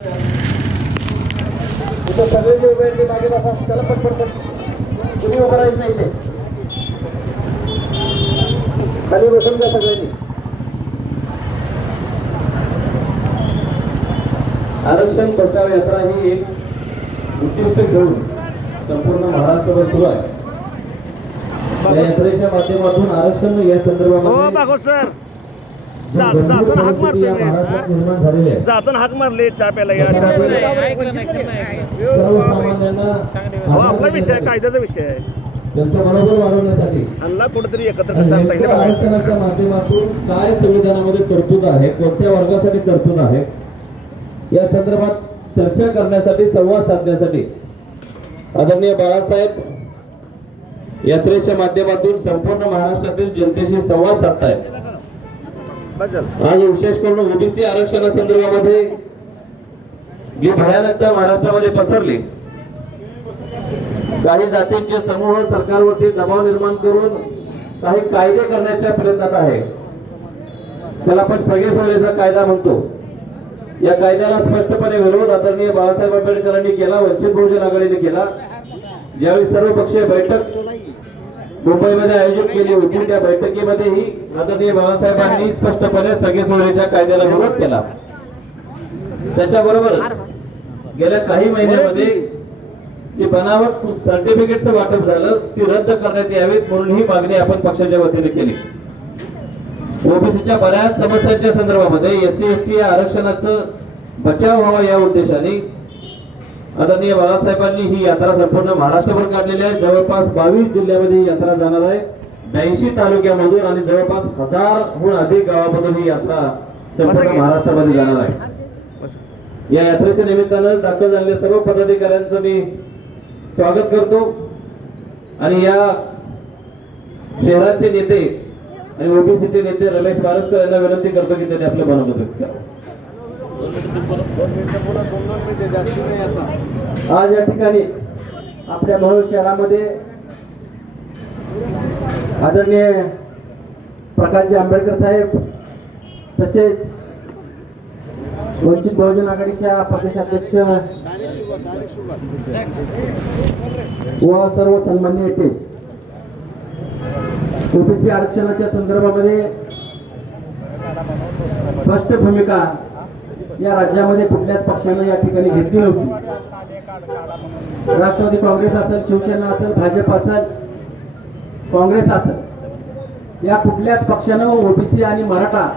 इथं सगळे जे उभे आहेत ते मागे बसा. त्याला पटपट तुम्ही उभं राहायचं नाही ते खाली बसून द्या सगळ्यांनी. आरक्षण बचाव यात्रा ही एक उद्दिष्ट घेऊन संपूर्ण महाराष्ट्रभर सुरू आहे. या यात्रेच्या माध्यमातून आरक्षण या संदर्भामध्ये सर जाताना हाक मारले जाताना हाक मारले चहा प्यायला या चहा आपला विषय आहे, कायद्याचा विषय आहे. त्यांचं मनोबल वाढवण्यासाठी अल्ला कुठेतरी एकत्र सांगता येईल. आरक्षणाच्या माध्यमातून काय संविधानामध्ये तरतूद आहे, कोणत्या वर्गासाठी तरतूद आहे या संदर्भात चर्चा करण्यासाठी, संवाद साधण्यासाठी आदरणीय बाळासाहेब यात्रेच्या माध्यमातून संपूर्ण महाराष्ट्रातील जनतेशी संवाद साधतायत. आज विशेष करून ओबीसी आरक्षणासंदर्भामध्ये जी भयानकता महाराष्ट्रामध्ये पसरली, काही जातींचे समूह सरकारवरती दबाव निर्माण करून काही कायदे करण्याच्या प्रयत्नात आहे. त्याला आपण सगळे सोयीचा कायदा म्हणतो. या कायद्याला स्पष्टपणे विरोध आदरणीय बाळासाहेब आंबेडकरांनी केला, वंचित बहुजन आघाडीने केला. ज्यावेळी सर्वपक्षीय बैठक मुंबईमध्ये आयोजित केली होती, त्या बैठकीमध्येही आदरणीय बाळासाहेबांनी स्पष्टपणे सगळे सोयीच्या कायद्याला विरोध केला. त्याच्याबरोबर गेल्या काही महिन्यामध्ये जी बनावट सर्टिफिकेटचं वाटप झालं ती रद्द करण्यात यावी म्हणून ही मागणी आपण पक्षाच्या वतीने केली. ओबीसीच्या बऱ्याच समस्यांच्या संदर्भामध्ये एससी एसटी या आरक्षणाचं बचाव व्हावा या उद्देशाने आदरणीय बाळासाहेबांनी ही यात्रा संपूर्ण महाराष्ट्रभर काढलेली आहे. जवळपास 22 जिल्ह्यामध्ये ही यात्रा जाणार आहे. 82 तालुक्यामधून आणि जवळपास 1000हून अधिक गावामधून ही यात्रा संपूर्ण महाराष्ट्रामध्ये जाणार आहे. या यात्रेच्या निमित्तानं दाखल झालेल्या सर्व पदाधिकाऱ्यांचं मी स्वागत करतो आणि या शहराचे नेते आणि ओबीसीचे नेते रमेश बारसकर यांना विनंती करतो की त्यांनी आपलं मनोगत व्यक्त करावं. आज या ठिकाणी आपल्या मोहोळ शहरामध्ये आदरणीय प्रकाशजी आंबेडकर साहेब तसेच वंचित बहुजन आघाडीच्या प्रदेशाध्यक्ष व सर्व सन्मान्य नेते ओबीसी आरक्षणाच्या संदर्भामध्ये स्पष्ट भूमिका या राज्यामध्ये कुठल्याच पक्षानं या ठिकाणी घेतली नव्हती. राष्ट्रवादी काँग्रेस असेल, शिवसेना असेल, भाजप असेल, काँग्रेस असेल, या कुठल्याच पक्षानं ओबीसी आणि मराठा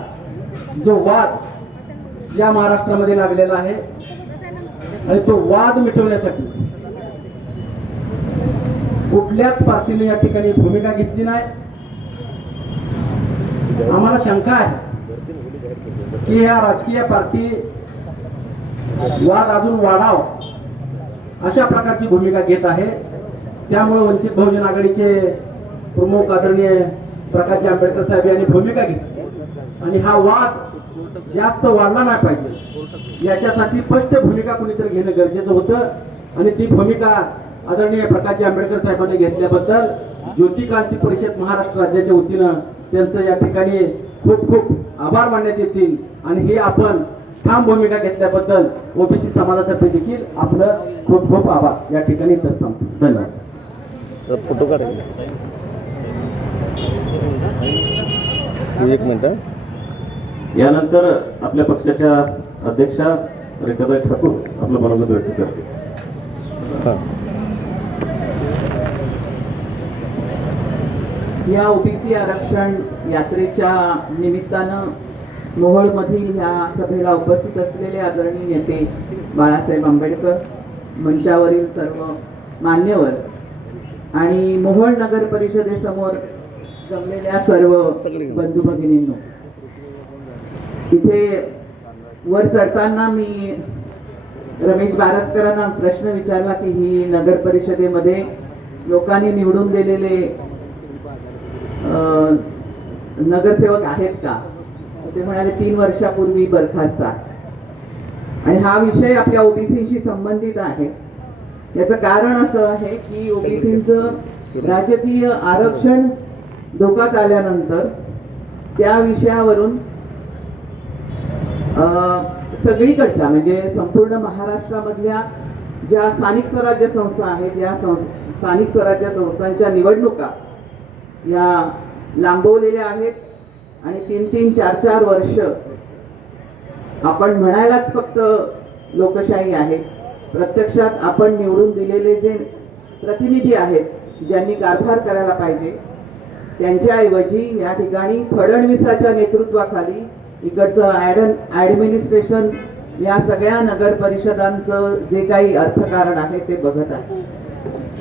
जो वाद या महाराष्ट्रामध्ये लागलेला आहे आणि तो वाद मिटवण्यासाठी कुठल्याच पार्टीने या ठिकाणी भूमिका घेतली नाही. आम्हाला शंका आहे की या राजकीय पार्टी वाद अजून वाढावा अशा प्रकारची भूमिका घेत आहे. त्यामुळे वंचित बहुजन आघाडीचे प्रमुख आदरणीय प्रकाशजी आंबेडकर साहेब यांनी भूमिका घेतली आणि हा वाद जास्त वाढला नाही पाहिजे याच्यासाठी स्पष्ट भूमिका कोणीतरी घेणं गरजेचं होतं आणि ती भूमिका आदरणीय प्रकाशजी आंबेडकर साहेबांनी घेतल्याबद्दल ज्योती क्रांती परिषद महाराष्ट्र राज्याच्या वतीनं त्यांचं या ठिकाणी खूप खूप आभार मानण्यात येतील आणि हे आपण ठाम भूमिका घेतल्याबद्दल ओबीसी समाजातर्फे देखील आपलं खूप खूप आभार या ठिकाणी इथंच थांबतो. धन्यवाद. फोटो काढायला एक मिनिट. यानंतर आपल्या पक्षाच्या अध्यक्षा रेखाताई ठाकूर आपलं मनोगत व्यक्त करते. या ओबीसी आरक्षण यात्रेच्या निमित्तानं मोहोळमधील ह्या सभेला उपस्थित असलेले आदरणीय नेते बाळासाहेब आंबेडकर, मंचावरील सर्व मान्यवर आणि मोहोळ नगर परिषदेसमोर जमलेल्या सर्व बंधू भगिनींनो, इथे वर चढताना मी रमेश बारसकरांना प्रश्न विचारला की ही नगर परिषदेमध्ये लोकांनी निवडून दिलेले नगरसेवक आहेत का? ते म्हणाले 3 वर्षापूर्वी बरखास्त आहे आणि हा विषय आपल्या ओबीसीशी संबंधित आहे. याचं कारण असं आहे की ओबीसीचं राजकीय आरक्षण धोक्यात आल्यानंतर त्या विषयावरून सगळीकडच्या म्हणजे संपूर्ण महाराष्ट्रामधल्या ज्या स्थानिक स्वराज्य संस्था आहेत या स्थानिक स्वराज्य संस्थांच्या निवडणुका या लांबवलेल्या आहेत आणि 3-3, 4-4 वर्ष आपण म्हणायलाच फक्त लोकशाही आहे. प्रत्यक्षात आपण निवडून दिलेले जे प्रतिनिधी आहेत ज्यांनी कारभार करायला पाहिजे त्यांच्याऐवजी या ठिकाणी फडणवीसाच्या नेतृत्वाखाली इकडचं ॲडमिनिस्ट्रेशन या सगळ्या नगर परिषदांचं जे काही अर्थकारण आहे ते बघत आहे.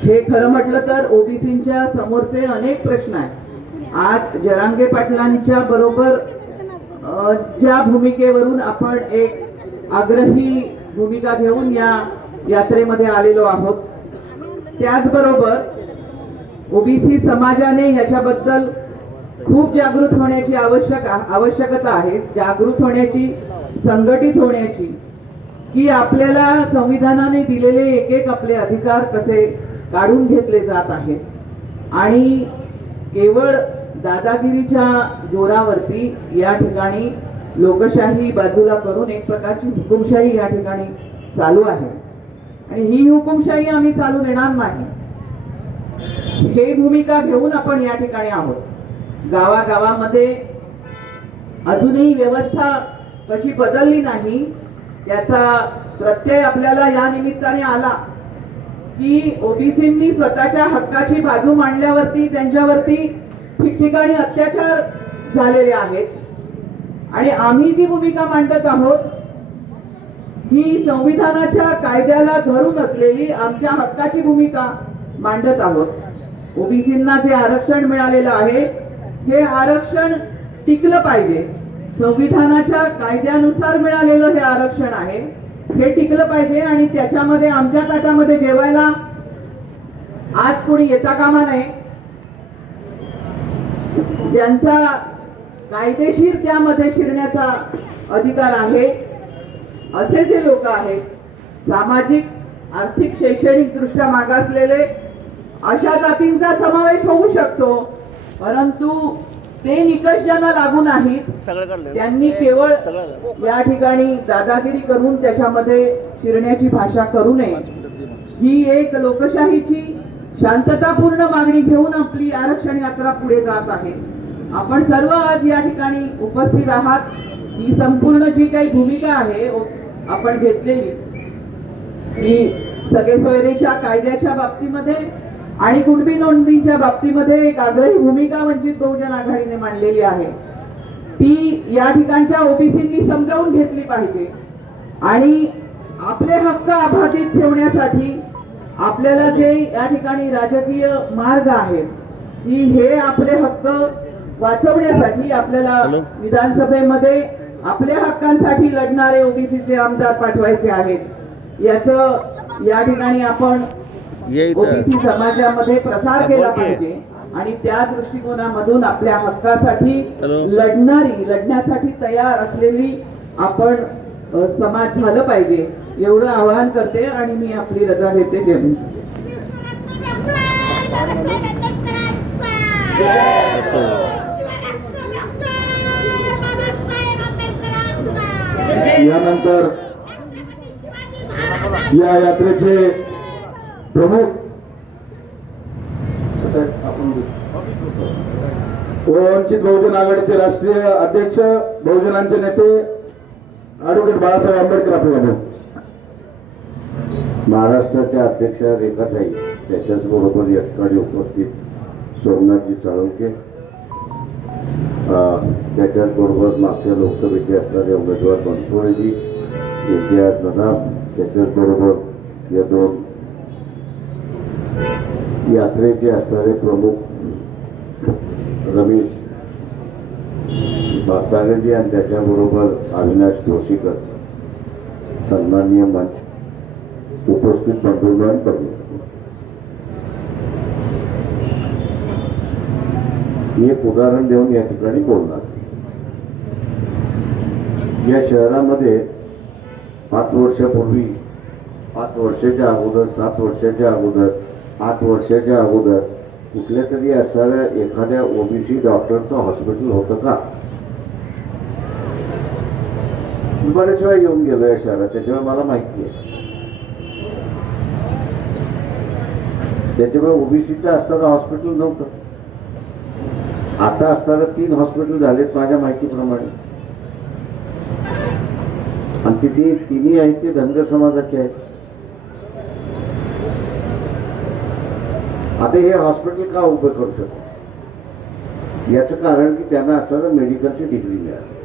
हे खरं म्हटलं तर ओबीसींच्या समोरचे अनेक प्रश्न आहेत. आज जरांगे पाटलांच्या बरोबर ज्या भूमिकेवरून आपण एक आग्रही भूमिका घेऊन या यात्रेमध्ये आलेलो आहोत त्याचबरोबर ओबीसी समाजाने याच्याबद्दल खूप जागृत होण्याची आवश्यकता आहे. जागृत होण्याची, संघटित होण्याची, की आपल्याला संविधानाने दिलेले एक एक आपले अधिकार कसे काढून घेतले जात आहेत आणि केवळ दादागिरीच्या जोरावरती या ठिकाणी लोकशाही बाजूला करून एक प्रकारची हुकुमशाही या ठिकाणी चालू आहे आणि ही हुकुमशाही आम्ही चालू देणार नाही. हे भूमिका घेऊन आपण या ठिकाणी आहोत. गावागावामध्ये अजूनही व्यवस्था कशी बदलली नाही याचा प्रत्यय आपल्याला या निमित्ताने आला की ओबीसींनी स्वतःच्या हक्काची बाजू मांडल्यावरती त्यांच्यावरती ठिकठिकाणी अत्याचार झालेले आहेत आणि आम्ही जी भूमिका मांडत आहोत ही संविधानाच्या कायद्याला धरून असलेली आमच्या हक्काची भूमिका मांडत आहोत. ओबीसींना जे आरक्षण मिळालेलं आहे हे आरक्षण टिकलं पाहिजे. संविधानाच्या कायद्यानुसार मिळालेलं हे आरक्षण आहे हे टिकलं पाहिजे आणि त्याच्यामध्ये आमच्या ताटामध्ये जेवायला आज कोणी येता कामा नये. ज्यांचा कायदेशीर त्यामध्ये शिरण्याचा अधिकार आहे असे जे लोक आहेत सामाजिक, आर्थिक, शैक्षणिक दृष्ट्या मागासलेले अशा जातींचा समावेश होऊ शकतो परंतु ते निकष ज्यांना लागू नाहीत त्यांनी केवळ या ठिकाणी दादागिरी करून त्याच्यामध्ये शिरण्याची भाषा करू नये. ही एक लोकशाहीची शांततापूर्ण मागणी घेऊन आपली आरक्षण यात्रा पुढे जात आहे. आपण सर्व आज या ठिकाणी उपस्थित आहात. ही संपूर्ण जी काही भूमिका आहे आपण घेतलेली की सगळे सोयरेच्या कायद्याच्या बाबतीमध्ये आणि कुणबी नोंदीच्या बाबतीमध्ये एक आग्रही भूमिका वंचित बहुजन आघाडीने मांडलेली आहे ती या ठिकाणच्या ओबीसींनी समजावून घेतली पाहिजे आणि आपले हक्क अबाधित ठेवण्यासाठी आपल्याला जे या ठिकाणी राजकीय मार्ग आहेत की हे आपले हक्क वाचवण्यासाठी आपल्याला विधानसभेमध्ये आपल्या हक्कांसाठी लढणारे ओबीसीचे आमदार पाठवायचे आहेत. याचं या ठिकाणी आपण ओबीसी समाजामध्ये प्रसार केला पाहिजे आणि त्या दृष्टिकोनामधून आपल्या हक्कासाठी लढण्यासाठी तयार असलेली आपण समाज झालं पाहिजे एवढं आवाहन करते आणि मी आपली रजा घेते. जय हिंद. यानंतर या यात्रेचे प्रमुख वंचित बहुजन आघाडीचे राष्ट्रीय अध्यक्ष, बहुजनांचे नेते ॲडव्होकेट बाळासाहेब आंबेडकर आपल्याला महाराष्ट्राच्या अध्यक्ष रेखाताई, त्याच्याच बरोबर या ठिकाणी उपस्थित सोमनाथजी साळुंके, त्याच्याच बरोबर मागच्या लोकसभेचे असणारे उमेदवार बनसोडेजी, इम्तियाज नदाब, त्याच्याच बरोबर या दोन यात्रेचे असणारे प्रमुख रमेश बासागरजी आणि त्याच्याबरोबर अविनाश जोशीकर, सन्माननीय मंच, उपस्थित बंधूंनो आणि मी एक उदाहरण देऊन या ठिकाणी बोलणार. या शहरामध्ये 5 वर्षापूर्वी, 5 वर्षाच्या अगोदर, 7 वर्षाच्या अगोदर, 8 वर्षाच्या अगोदर कुठल्या तरी असणाऱ्या एखाद्या ओबीसी डॉक्टरचं हॉस्पिटल होतं का? मी बरेच वेळा येऊन गेलो या शहरात, त्याच्यामुळे मला माहिती आहे. त्याच्यामुळे ओबीसीचं असताना हॉस्पिटल नव्हतं. आता असताना 3 हॉस्पिटल झालेत माझ्या माहितीप्रमाणे, आणि तिथे तिन्ही आहेत ते धनगर समाजाचे आहेत. आता हे हॉस्पिटल का उभं करू शकतो? याचं कारण की त्यांना असताना मेडिकलची डिग्री मिळाली.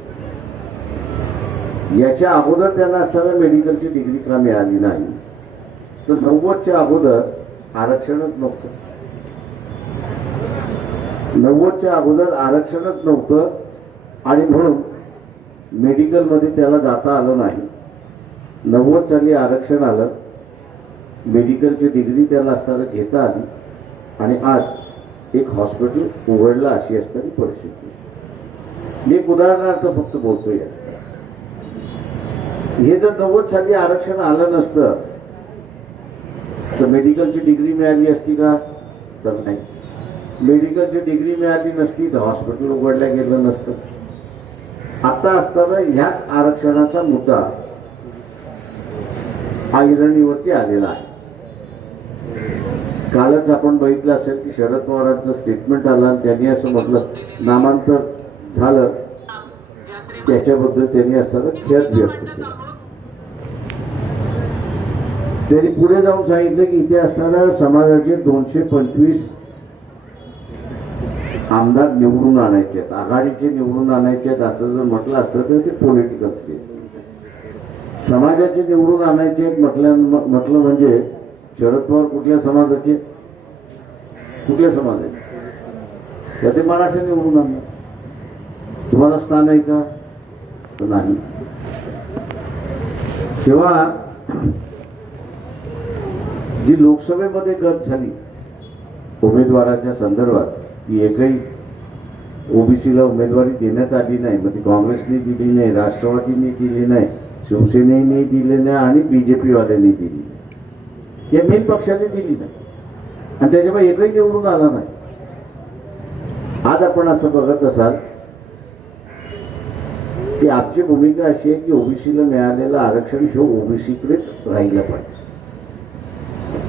याच्या अगोदर त्यांना असताना मेडिकलची डिग्री का मिळाली नाही? तर 90च्या अगोदर आरक्षणच नव्हतं. 90च्या अगोदर आरक्षणच नव्हतं आणि म्हणून मेडिकलमध्ये त्याला जाता आलं नाही. 90 साली आरक्षण आलं, मेडिकलची डिग्री त्याला असताना घेता आली आणि आज एक हॉस्पिटल उघडलं अशी असताना परिस्थिती. मी एक उदाहरणार्थ फक्त बोलतोय. हे जर 90 साली आरक्षण आलं नसतं तर मेडिकलची डिग्री मिळाली असती का? तर नाही. मेडिकलची डिग्री मिळाली नसती तर हॉस्पिटल उघडलं गेलं नसतं. आता असताना ह्याच आरक्षणाचा मुद्दा ऐरणीवरती आलेला आहे. कालच आपण बघितलं असेल की शरद पवारांचं स्टेटमेंट आलं आणि त्यांनी असं म्हटलं नामांतर झालं, त्याच्याबद्दल त्यांनी असताना खेद व्यक्त केला. त्यांनी पुढे जाऊन सांगितलं की इथे असताना समाजाचे 225 आमदार निवडून आणायचे आहेत, आघाडीचे निवडून आणायचे आहेत. असं जर म्हटलं असतं तर ते पॉलिटिकल स्टेट. समाजाचे निवडून आणायचे आहेत म्हटलं म्हणजे शरद पवार कुठल्या समाजाचे? कुठल्या समाजाचे? तर ते मराठी निवडून आणणार. तुम्हाला स्थान आहे का? तर नाही. तेव्हा जी लोकसभेमध्ये गत झाली उमेदवाराच्या संदर्भात, ती एकही ओबीसीला उमेदवारी देण्यात आली नाही. मग ती काँग्रेसने दिली नाही, राष्ट्रवादीने दिली नाही, शिवसेनेने दिली नाही आणि बीजेपीवाल्यांनी दिली नाही. या मेन पक्षाने दिली नाही आणि त्याच्यामुळे एकही निवडून आला नाही. आज आपण असं बघत असाल की आमची भूमिका अशी आहे की ओबीसीला मिळालेलं आरक्षण हे ओबीसीकडेच राहिलं पाहिजे.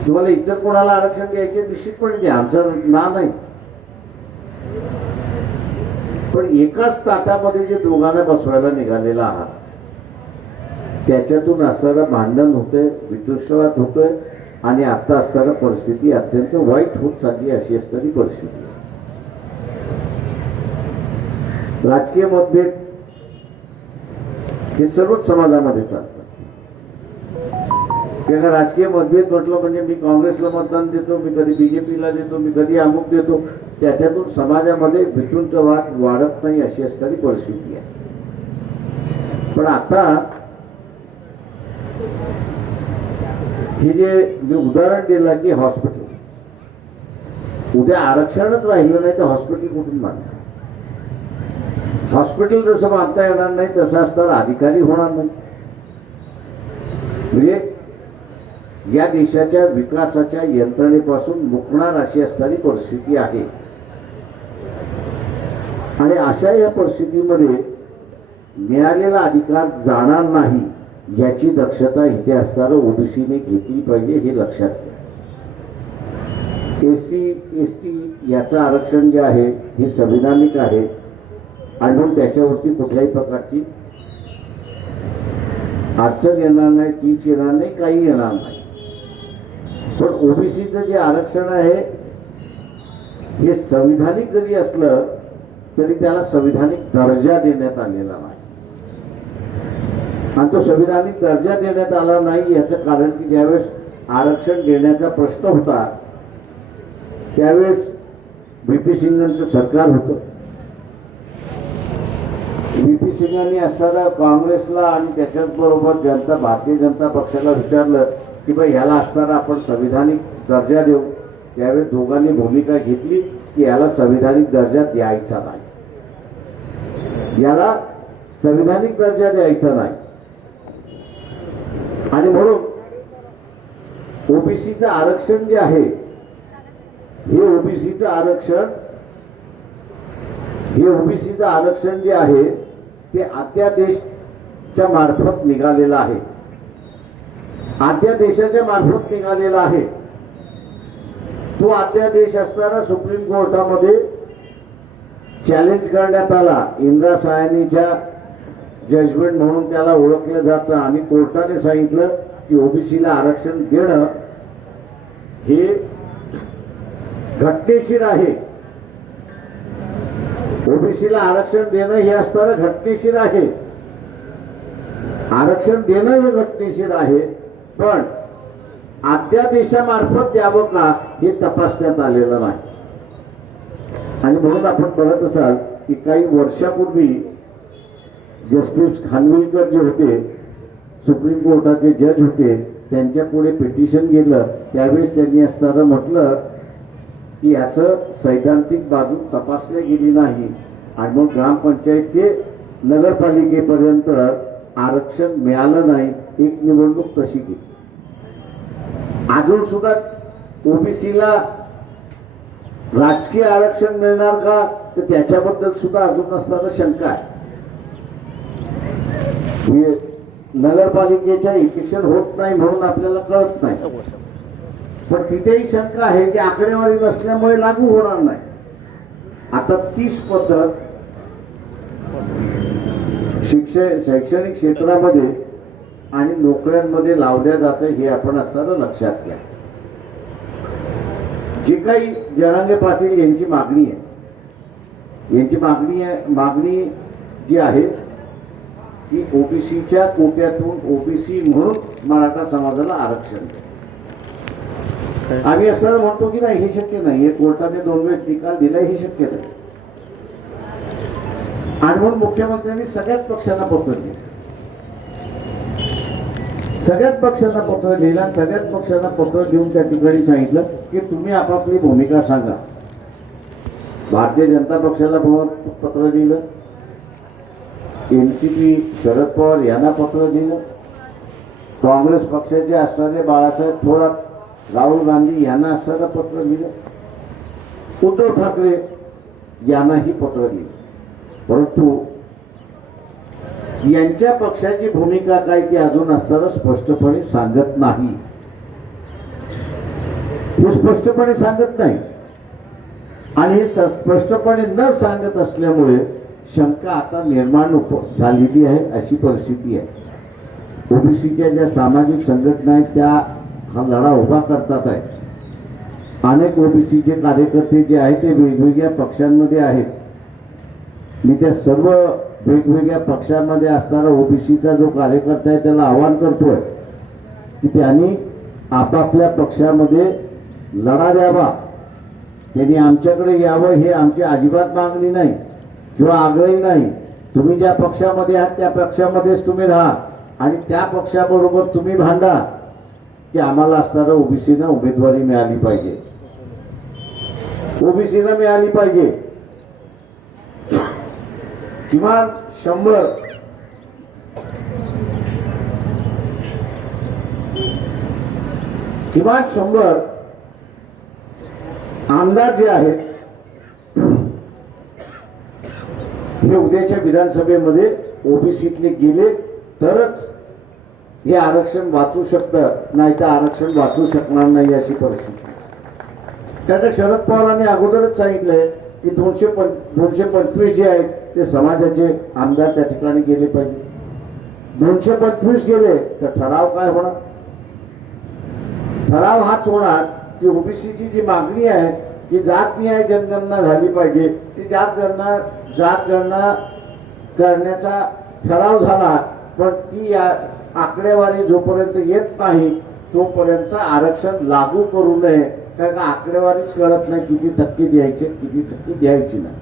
तुम्हाला इतर कोणाला आरक्षण द्यायचे निश्चितपणे द्या, आमचं ना नाही. पण एकाच ताटामध्ये जे दोघांना बसवायला निघालेला आहात त्याच्यातून असणारं भांडण होतंय, विद्वेषवाद होतोय आणि आता असताना परिस्थिती अत्यंत वाईट होत चालली अशी असणारी परिस्थिती. राजकीय मतभेद हे सर्वच समाजामध्ये चालतात. त्याला राजकीय मतभेद म्हटलं म्हणजे मी काँग्रेसला मतदान देतो, मी कधी बीजेपीला देतो, मी कधी अमुक देतो, त्याच्यातून समाजामध्ये वितूंचा वाद वाढत नाही अशी असणारी परिस्थिती आहे. पण आता हे जे मी उदाहरण दिलं की हॉस्पिटल, उद्या आरक्षणच राहिलं नाही तर हॉस्पिटल कुठून बांधणार? हॉस्पिटल जसं बांधता येणार नाही तसं असताना अधिकारी होणार नाही. म्हणजे या देशाच्या विकासाच्या यंत्रणेपासून मुकणार अशी असणारी परिस्थिती आहे. आणि अशा या परिस्थितीमध्ये मिळालेला अधिकार जाणार नाही याची दक्षता इथे असताना ओबीसीने घेतली पाहिजे, हे लक्षात घ्या. SC ST याचं आरक्षण जे आहे हे संविधानिक आहे आणि म्हणून त्याच्यावरती कुठल्याही प्रकारची अडचण येणार नाही, टीच येणार नाही, काही येणार नाही. पण ओबीसीचं जे आरक्षण आहे हे संविधानिक जरी असलं तरी त्याला संविधानिक दर्जा देण्यात आलेला नाही. आणि तो संविधानिक दर्जा देण्यात आला नाही याचं कारण की ज्यावेळेस आरक्षण देण्याचा प्रश्न होता त्यावेळेस VP सिंगांचं सरकार होतं. VP सिंगांनी असताना काँग्रेसला आणि त्याच्याच बरोबर भारतीय जनता पक्षाला विचारलं की बाई ह्याला असताना आपण संविधानिक दर्जा देऊ. त्यावेळेस दोघांनी भूमिका घेतली की याला संविधानिक दर्जा द्यायचा नाही, याला संविधानिक दर्जा द्यायचा नाही. आणि म्हणून ओबीसीचं आरक्षण जे आहे हे ओबीसीचं आरक्षण जे आहे ते अध्यादेश च्या मार्फत निघालेला आहे, अध्यादेशाच्या मार्फत निघालेला आहे. तो अध्यादेश असताना सुप्रीम कोर्टामध्ये चॅलेंज करण्यात आला. इंदिरा सायानीच्या जजमेंट म्हणून त्याला ओळखलं जातं आणि कोर्टाने सांगितलं की ओबीसीला आरक्षण देणं हे घटनेशीर आहे. ओबीसीला आरक्षण देणं हे असताना घटनेशीर आहे. आरक्षण देणं हे घटनेशीर आहे, पण अध्यादेशामार्फत द्यावं का हे तपासण्यात आलेलं नाही. आणि म्हणून आपण बघत असाल की काही वर्षापूर्वी जस्टिस खानविलकर जे होते, सुप्रीम कोर्टाचे जज होते, त्यांच्या पुढे पिटिशन गेलं. त्यावेळेस त्यांनी असताना म्हटलं की याचं सैद्धांतिक बाजू तपासली गेली नाही आणि मग ग्रामपंचायत ते नगरपालिकेपर्यंत आरक्षण मिळालं नाही. एक निवडणूक तशी गेली. अजून सुद्धा ओबीसीला राजकीय आरक्षण मिळणार का, तर त्याच्याबद्दल सुद्धा अजून असताना शंका आहे. हे नगरपालिकेच्या इलेक्शन होत नाही म्हणून आपल्याला कळत नाही, पण तिथेही शंका आहे की आकडेवारी नसल्यामुळे लागू होणार नाही. आता 30 पद्धत शैक्षणिक क्षेत्रामध्ये आणि नोकऱ्यांमध्ये लावल्या जाते हे आपण असताना लक्षात घ्या. जे काही जरांगे पाटील यांची मागणी आहे, मागणी जी आहे की ओबीसीच्या कोट्यातून ओबीसी म्हणून मराठा समाजाला आरक्षण द्या. आम्ही असं म्हणतो की नाही, हे शक्य नाही. कोर्टाने 2 वेळेस निकाल दिला, हे शक्य नाही. आणि म्हणून मुख्यमंत्र्यांनी सगळ्याच पक्षांना पत्र लिहिलं, सगळ्याच पक्षांना पत्र लिहिलं आणि सगळ्याच पक्षांना पत्र देऊन त्या ठिकाणी सांगितलं की तुम्ही आपापली भूमिका सांगा. भारतीय जनता पक्षाला पत्र लिहिलं, एनसीपी शरद पवार यांना पत्र दिलं, काँग्रेस पक्षाचे असणारे बाळासाहेब थोरात, राहुल गांधी यांना असताना पत्र लिहिलं, उद्धव ठाकरे यांनाही पत्र दिलं. परंतु यांच्या पक्षाची भूमिका काय ती अजून असताना स्पष्टपणे सांगत नाही. हे स्पष्टपणे सांगत नाही आणि हे स्पष्टपणे न सांगत असल्यामुळे शंका आता निर्माण झालेली आहे, अशी परिस्थिती आहे. ओबीसीच्या ज्या सामाजिक संघटना आहेत त्या हा लढा उभा करतात आहे. अनेक ओबीसीचे कार्यकर्ते जे आहेत ते वेगवेगळ्या पक्षांमध्ये आहेत. मी त्या सर्व वेगवेगळ्या पक्षांमध्ये असणारा ओबीसीचा जो कार्यकर्ता आहे त्याला आवाहन करतोय की त्यांनी आपापल्या पक्षामध्ये लढा द्यावा. त्यांनी आमच्याकडे यावं, हे आमची अजिबात मागणी नाही किंवा आग्रही नाही. तुम्ही ज्या पक्षामध्ये आहात त्या पक्षामध्येच तुम्ही राहा आणि त्या पक्षाबरोबर तुम्ही भांडा की आम्हाला असणारा ओबीसीना उमेदवारी मिळाली पाहिजे, ओबीसीला मिळाली पाहिजे. किमान 100 आमदार जे आहेत हे उद्याच्या विधानसभेमध्ये ओबीसीतले गेले तरच हे आरक्षण वाचू शकतं, नाही तर आरक्षण वाचू शकणार नाही अशी परिस्थिती. कारण शरद पवारांनी अगोदरच सांगितलंय की 225 जे आहेत ते समाजाचे आमदार त्या ठिकाणी गेले पाहिजे. 225 गेले तर ठराव काय होणार? ठराव हाच होणार की ओबीसीची जी मागणी आहे की जात न्याय जनगणना झाली पाहिजे, ती जात गणना करण्याचा ठराव झाला, पण ती आकडेवारी जोपर्यंत येत नाही तोपर्यंत आरक्षण लागू करू नये. कारण आकडेवारीच कळत नाही किती टक्के द्यायचे, किती टक्के द्यायची नाही.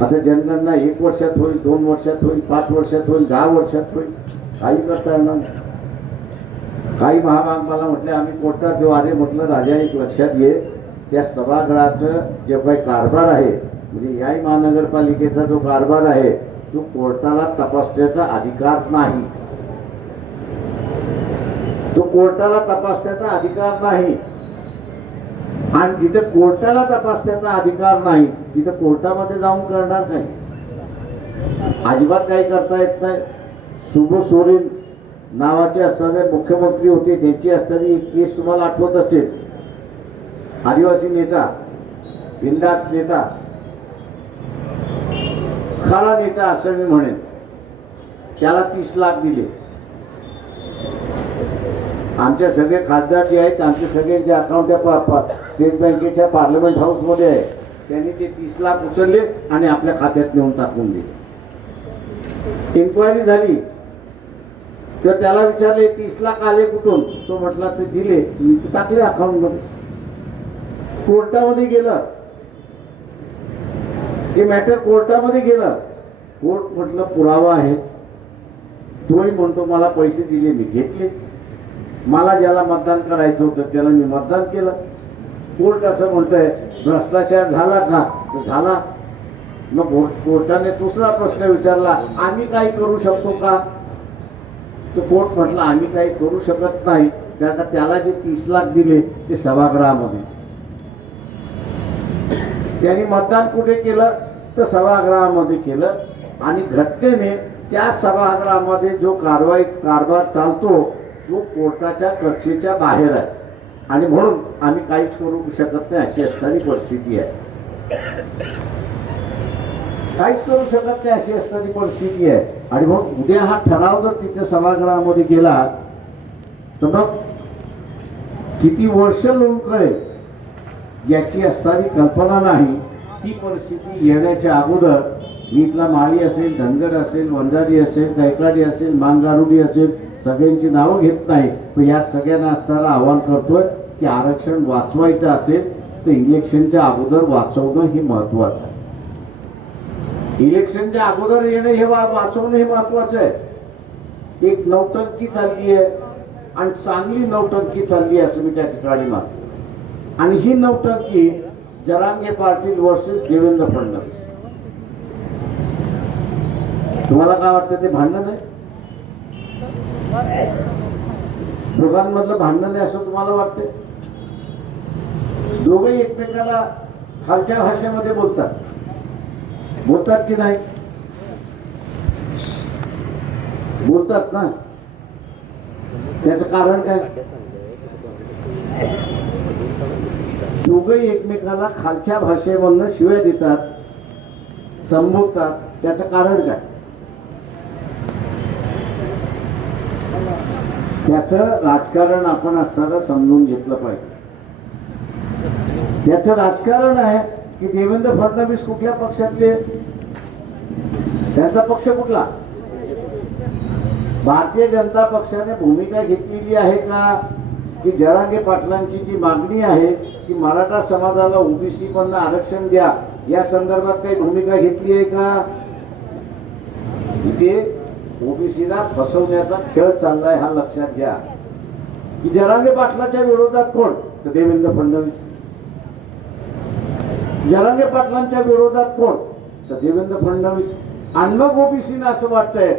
आता जनगणना 1 वर्षात होईल, 2 वर्षात होईल, 5 वर्षात होईल, 10 वर्षात होईल, काही करता येणार नाही. काही महाभाग मला म्हटले आम्ही कोर्टात देऊ. अरे म्हटलं राजा, एक लक्षात घे, त्या सभागृहाचं जे काही कारभार आहे, म्हणजे याही महानगरपालिकेचा जो कारभार आहे तो कोर्टाला तपासण्याचा अधिकार नाही. तो कोर्टाला तपासण्याचा अधिकार नाही. आणि जिथे कोर्टाला तपासण्याचा अधिकार नाही तिथे कोर्टामध्ये जाऊन करणार काय? अजिबात काही करता येत नाही. सुबो सोरेन नावाचे असणारे मुख्यमंत्री होते, त्यांची असणारी एक केस तुम्हाला आठवत असेल. आदिवासी नेता, बिंदास नेता, खरा नेता असं मी म्हणेन. त्याला 30 लाख दिले. आमच्या सगळे खासदार जे आहेत, आमचे सगळ्यांचे अकाउंट स्टेट बँकेच्या पार्लमेंट हाऊसमध्ये आहे. त्यांनी ते 30 लाख उचलले आणि आपल्या खात्यात नेऊन टाकून दिले. इन्क्वायरी झाली तर त्याला विचारले 30 लाख आले कुठून? तो म्हटला ते दिले, टाकले अकाउंटमध्ये. कोर्टामध्ये गेलं, ते मॅटर कोर्टामध्ये गेलं. कोर्ट म्हटलं पुरावा आहे. तोही म्हणतो मला पैसे दिले, मी घेतले. मला ज्याला मतदान करायचं होतं त्याला मी मतदान केलं. कोर्ट असं म्हणतंय भ्रष्टाचार झाला का? तर झाला. मग कोर्टाने दुसरा प्रश्न विचारला, आम्ही काही करू शकतो का? तो कोर्ट म्हटलं आम्ही काही करू शकत नाही, कारण त्याला जे 30 लाख दिले ते सभागृहामध्ये. त्यांनी मतदान कुठे केलं? तर सभागृहामध्ये केलं. आणि घटनेने त्या सभागृहामध्ये जो कारभार चालतो तो कोर्टाच्या कक्षेच्या बाहेर आहे. आणि म्हणून आम्ही काहीच करू शकत नाही अशी असणारी परिस्थिती आहे. काहीच करू शकत नाही अशी असणारी परिस्थिती आहे. आणि मग उद्या हा ठराव जर तिथे सभागृहामध्ये गेला तर मग किती वर्ष लोक कळेल याची असणारी कल्पना नाही. ती परिस्थिती येण्याच्या अगोदर मी इथला माळी असेल, धनगर असेल, वंजारी असेल, कैकाडी असेल, मांगारुडी असेल, सगळ्यांची नावं घेत नाही, पण या सगळ्यांना असणारं आवाहन करतोय की आरक्षण वाचवायचं असेल तर इलेक्शनच्या अगोदर वाचवणं हे महत्वाचं आहे. इलेक्शनच्या अगोदर येणं हे वाचवणं हे महत्वाचं आहे. एक नौटंकी चालली आहे आणि चांगली नौटंकी चालली आहे असं मी त्या ठिकाणी मानतो. आणि ही नौटंकी जरांगे पाटील वर्सेस देवेंद्र फडणवीस. तुम्हाला काय वाटतं ते भांडण आहे? दोघांमधलं भांडण आहे असं तुम्हाला वाटतं? दोघे एकमेकाला खालच्या भाषेमध्ये बोलतात की नाही? बोलतात ना. त्याचं कारण काय? दोघे एकमेकाला खालच्या भाषेमधनं शिव्या देतात, संबोधतात. त्याचं कारण काय? त्याचं राजकारण आपण असताना समजून घेतलं पाहिजे. त्याचं राजकारण आहे की देवेंद्र फडणवीस कुठल्या पक्षातले? त्यांचा पक्ष कुठला? भारतीय जनता पक्षाने भूमिका घेतलेली आहे का की जरांगे पाटलांची जी मागणी आहे की मराठा समाजाला ओबीसी मधनं आरक्षण द्या, या संदर्भात काही भूमिका घेतली आहे का? इथे ओबीसीला फसवण्याचा खेळ चाललाय हा लक्षात घ्या. की जरांगे पाटलाच्या विरोधात कोण? तर देवेंद्र फडणवीस. जरांगे पाटलांच्या विरोधात कोण? तर देवेंद्र फडणवीस. आणि मग ओबीसीला असं वाटतंय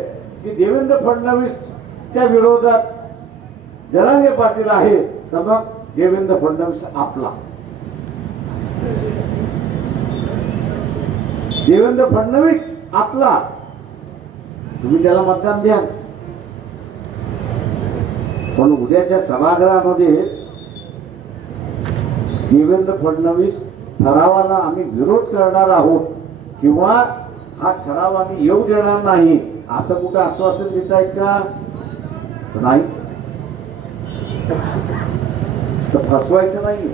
की देवेंद्र फडणवीसच्या विरोधात जरांगे पाटील आहे तर मग देवेंद्र फडणवीस आपला. देवेंद्र फडणवीस आपला. तुम्ही त्याला मतदान द्या. पण उद्याच्या सभागृहामध्ये देवेंद्र फडणवीस ठरावाला आम्ही विरोध करणार आहोत किंवा हा ठराव आम्ही येऊ देणार नाही असं कुठं आश्वासन देत आहेत का? नाही. तर फसवायचं नाही.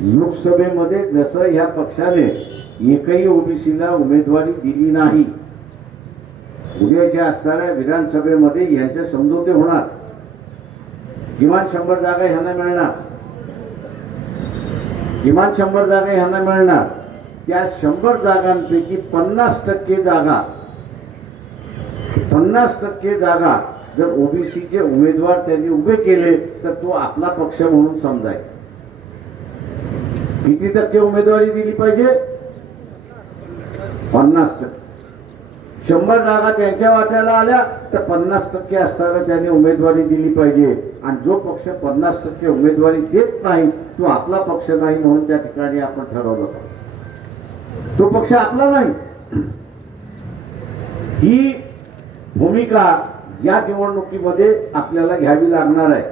लोकसभेमध्ये जसं ह्या पक्षाने एकही ओबीसीला उमेदवारी दिली नाही, उद्याच्या असणाऱ्या विधानसभेमध्ये यांचे समझोते होणार. किमान 100 जागा ह्यांना मिळणार. किमान 100 जागा ह्यांना मिळणार. त्या 100 जागांपैकी 50% जागा जर ओबीसीचे उमेदवार त्यांनी उभे केले तर तो आपला पक्ष म्हणून समजायचा. किती टक्के उमेदवारी दिली पाहिजे? 50%. 100 जागा त्यांच्या वाट्याला आल्या तर 50% असताना त्यांनी उमेदवारी दिली पाहिजे. आणि जो पक्ष 50% उमेदवारी देत नाही तो आपला पक्ष नाही म्हणून त्या ठिकाणी आपण ठरवलं. तो पक्ष आपला नाही. ही भूमिका या निवडणुकीमध्ये आपल्याला घ्यावी लागणार आहे.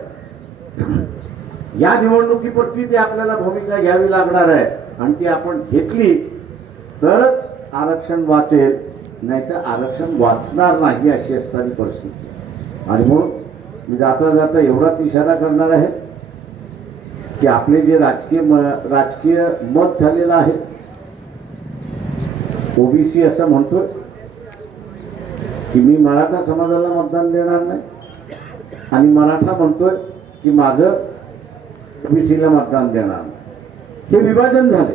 या निवडणुकीवरती ती आपल्याला भूमिका घ्यावी लागणार आहे आणि ती आपण घेतली तरच आरक्षण वाचेल, नाहीतर आरक्षण वाचणार नाही अशी असणारी परिस्थिती. आणि म्हणून मी जाता जाता एवढाच इशारा करणार आहे की आपले जे राजकीय मत झालेलं आहे, ओबीसी असं म्हणतोय की मी मराठा समाजाला मतदान देणार नाही आणि मराठा म्हणतोय की माझं ओबीसीला मतदान देणार नाही. हे विभाजन झाले.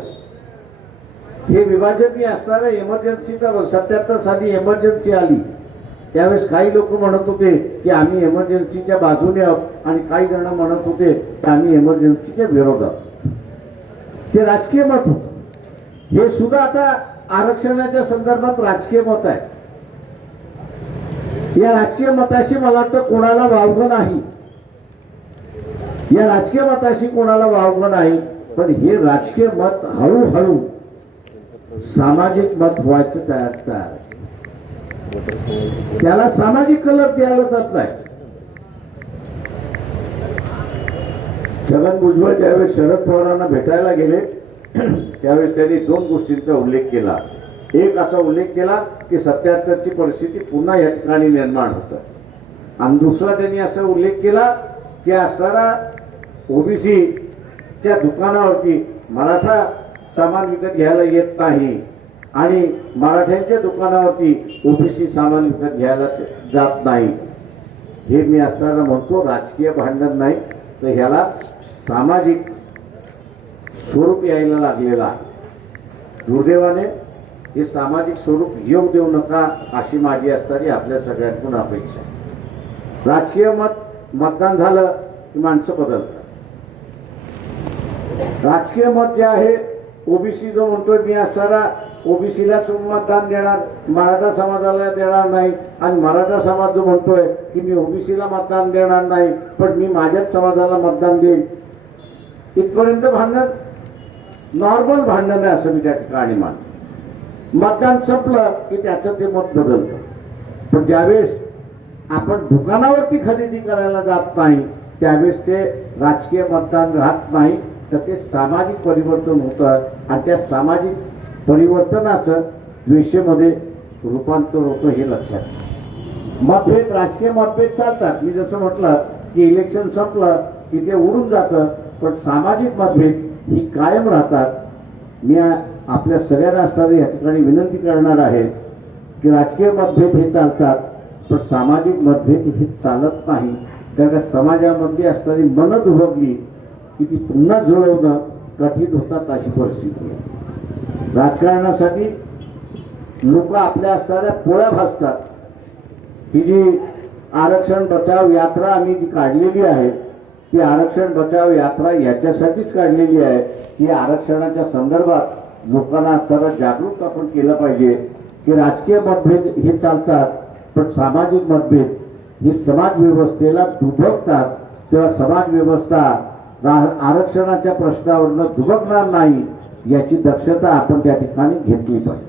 हे विभाजन मी असताना इमर्जन्सीचा 77 साली इमर्जन्सी आली त्यावेळेस काही लोक म्हणत होते की आम्ही इमर्जन्सीच्या बाजूने आहोत आणि काही जण म्हणत होते की आम्ही इमर्जन्सीच्या विरोधात. ते राजकीय मत होतं. हे सुद्धा आता आरक्षणाच्या संदर्भात राजकीय मत आहे. या राजकीय मताशी मला वाटतं कोणाला वावगं नाही. या राजकीय मताशी कोणाला वावगं नाही. पण हे राजकीय मत हळूहळू सामाजिक मत व्हायचं तयार आहे. त्याला सामाजिक कलर द्यायला जात आहे. छगन भुजबळ ज्यावेळेस शरद पवारांना भेटायला गेले त्यावेळेस त्यांनी 2 गोष्टींचा उल्लेख केला. एक असा उल्लेख केला की 77ची परिस्थिती पुन्हा या ठिकाणी निर्माण होतं आणि दुसरा त्यांनी असा उल्लेख केला की असणारा ओबीसीच्या दुकानावरती मराठा सामान विकत घ्यायला येत नाही आणि मराठ्यांच्या दुकानावरती ओबीसी सामान विकत घ्यायला जात नाही. हे मी असताना म्हणतो राजकीय भांडण नाही तर ह्याला सामाजिक स्वरूप यायला लागलेलं आहे. दुर्दैवाने हे सामाजिक स्वरूप येऊ देऊ नका अशी माझी असणारी आपल्या सगळ्यांकडून अपेक्षा आहे. राजकीय मतदान झालं की माणसं बदलतात. राजकीय मत जे आहे ओबीसी जो म्हणतोय मी असणारा ओबीसीलाच मतदान देणार, मराठा समाजाला देणार नाही आणि मराठा समाज जो म्हणतोय की मी ओबीसीला मतदान देणार नाही पण मी माझ्याच समाजाला मतदान देईन, इथपर्यंत भांडण नॉर्मल भांडण आहे असं मी त्या ठिकाणी मानतो. मतदान संपलं की त्याचं ते मत बदलतं. पण ज्यावेळेस आपण दुकानावरती खरेदी करायला जात नाही त्यावेळेस ते राजकीय मतदान राहत नाही तर ते सामाजिक परिवर्तन होतं आणि त्या सामाजिक परिवर्तनाचं द्वेषामध्ये रूपांतर होतं हे लक्षात. मतभेद राजकीय मतभेद चालतात. मी जसं म्हटलं की इलेक्शन संपलं की ते उडून जातं पण सामाजिक मतभेद ही कायम राहतात. मी आपल्या सगळ्यांना असणारी या ठिकाणी विनंती करणार आहे की राजकीय मतभेद हे चालतात पण सामाजिक मतभेद हे चालत नाही. कारण समाजामध्ये असणारी मनं दुभगली की ती पुन्हा जुळवणं कठीण होतात अशी परिस्थिती आहे. राजकारणासाठी लोक आपल्या असणाऱ्या पोळ्या भासतात. ही जी आरक्षण बचाव यात्रा आम्ही जी काढलेली आहे ती आरक्षण बचाव यात्रा याच्यासाठीच काढलेली आहे की आरक्षणाच्या संदर्भात लोकांना असताना जागरूक आपण केलं पाहिजे की राजकीय मतभेद हे चालतात पण सामाजिक मतभेद हे समाज व्यवस्थेला दुभगतात. तेव्हा समाज व्यवस्था आरक्षणाच्या प्रश्नावरनं दुभगणार नाही याची दक्षता आपण त्या ठिकाणी घेतली पाहिजे.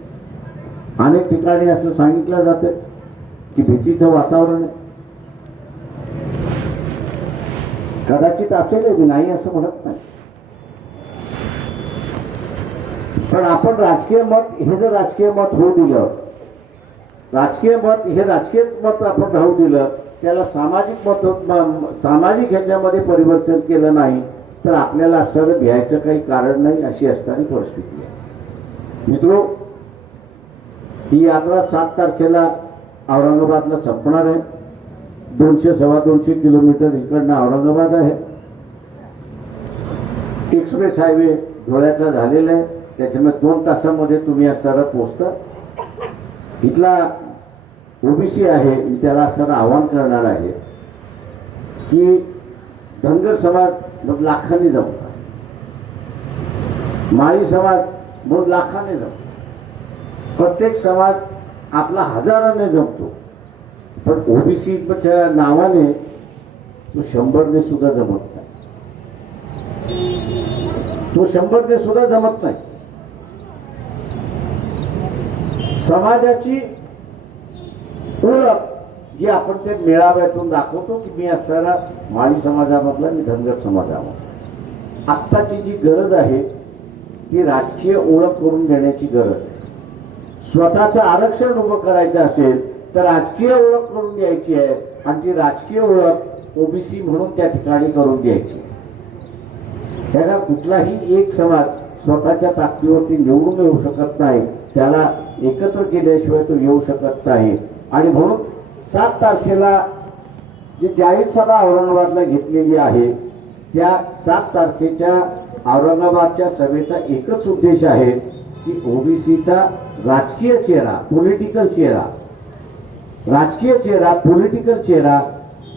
अनेक ठिकाणी असं सांगितलं जातं की भीतीचं वातावरण आहे. कदाचित असेल नाही असं म्हणत नाही पण आपण राजकीय मत हे जर राजकीय मत होऊ दिलं, राजकीय मत हे राजकीय मत आपण राहू दिलं, त्याला सामाजिक ह्याच्यामध्ये परिवर्तन केलं नाही तर आपल्याला असं घ्यायचं काही कारण नाही अशी असणारी परिस्थिती आहे. मित्रो, ही यात्रा 7 तारखेला औरंगाबादला संपणार आहे. 200-250 किलोमीटर इकडनं औरंगाबाद आहे. एक्सप्रेस हायवे धुळ्याचा झालेला आहे. त्याच्यामुळे 2 तासामध्ये तुम्ही असणारा पोहोचता. इथला ओबीसी आहे मी त्याला असं आवाहन करणार आहे की धनगर समाज लाखांनी जमतात, माळी समाज मग लाखाने जमतो, प्रत्येक समाज आपला हजाराने जमतो पण ओबीसीच्या नावाने तो 100ने सुद्धा जमत नाही. तो 100ने सुद्धा जमत नाही. समाजाची ओळख जे आपण ते मेळाव्यातून दाखवतो की मी असणारा माळी समाजामधला, मी धनगर समाजामधला. आत्ताची जी गरज आहे ती राजकीय ओळख करून देण्याची गरज आहे. स्वतःचं आरक्षण उभं करायचं असेल तर राजकीय ओळख करून द्यायची आहे आणि ती राजकीय ओळख ओबीसी म्हणून त्या ठिकाणी करून द्यायची. त्याला कुठलाही एक समाज स्वतःच्या ताकदीवरती निवडून येऊ शकत नाही, त्याला एकत्र केल्याशिवाय तो येऊ शकत नाही. आणि म्हणून 7 तारखेला जी जाहीर सभा औरंगाबादला घेतलेली आहे त्या 7 तारखेच्या औरंगाबादच्या सभेचा एकच उद्देश आहे की ओबीसीचा राजकीय चेहरा, पॉलिटिकल चेहरा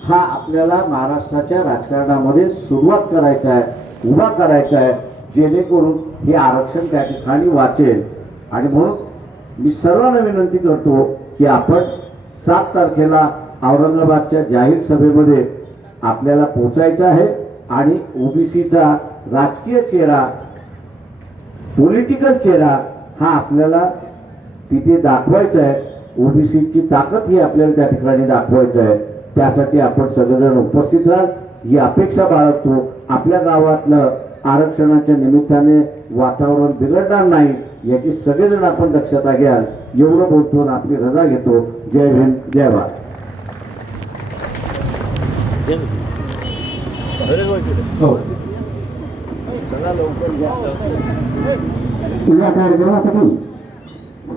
हा आपल्याला महाराष्ट्राच्या राजकारणामध्ये सुरुवात करायचा आहे, उभा करायचा आहे, जेणेकरून हे आरक्षण त्या ठिकाणी वाचेल. आणि म्हणून मी सर्वांना विनंती करतो की आपण 7 तारखेला औरंगाबादच्या जाहीर सभेमध्ये आपल्याला पोचायचं आहे आणि ओबीसीचा राजकीय चेहरा, पॉलिटिकल चेहरा हा आपल्याला तिथे दाखवायचा आहे. ओबीसीची ताकद ही आपल्याला त्या ठिकाणी दाखवायचं आहे. त्यासाठी आपण सगळेजण उपस्थित राहाल ही अपेक्षा बाळगतो. आपल्या गावातलं आरक्षणाच्या निमित्ताने वातावरण बिघडणार नाही याची सगळेजण आपण दक्षता घ्याल. एवढं बोलतो आणि आपली रजा घेतो. जय भीम, जय भारत. हो. या कार्यक्रमासाठी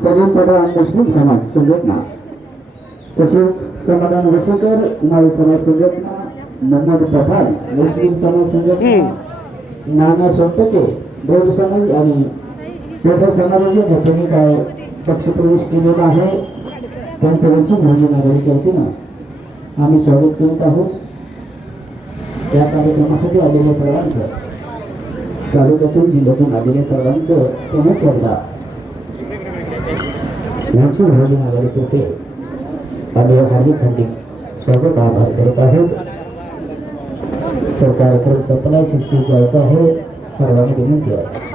सलीम पठाण मुस्लिम समाज संघटना तसेच समाधान वसेकर माळी समाज संघटना, मोहम्मद पठाण मुस्लिम समाज संघटना, नाना सोपटे बौद्ध समाज आणि छोट्या समाजाच्या नेत्यांनी काय पक्षप्रवेश केलेला आहे. त्यांचं वंचित बहुजन आघाडीच्या वतीनं आम्ही स्वागत करीत आहोत. या कार्यक्रमासाठी आलेल्या सर्वांचं, तालुक्यातून जिल्ह्यातून आलेल्या सर्वांचं पुनश्च एकदा वंचित बहुजन आघाडीतर्फे आम्ही हार्दिक हार्दिक स्वागत आभार करत आहोत. तो कार्यक्रम संपला, शिस्तीत जायचा आहे. सर्वांनी विनंती आहे.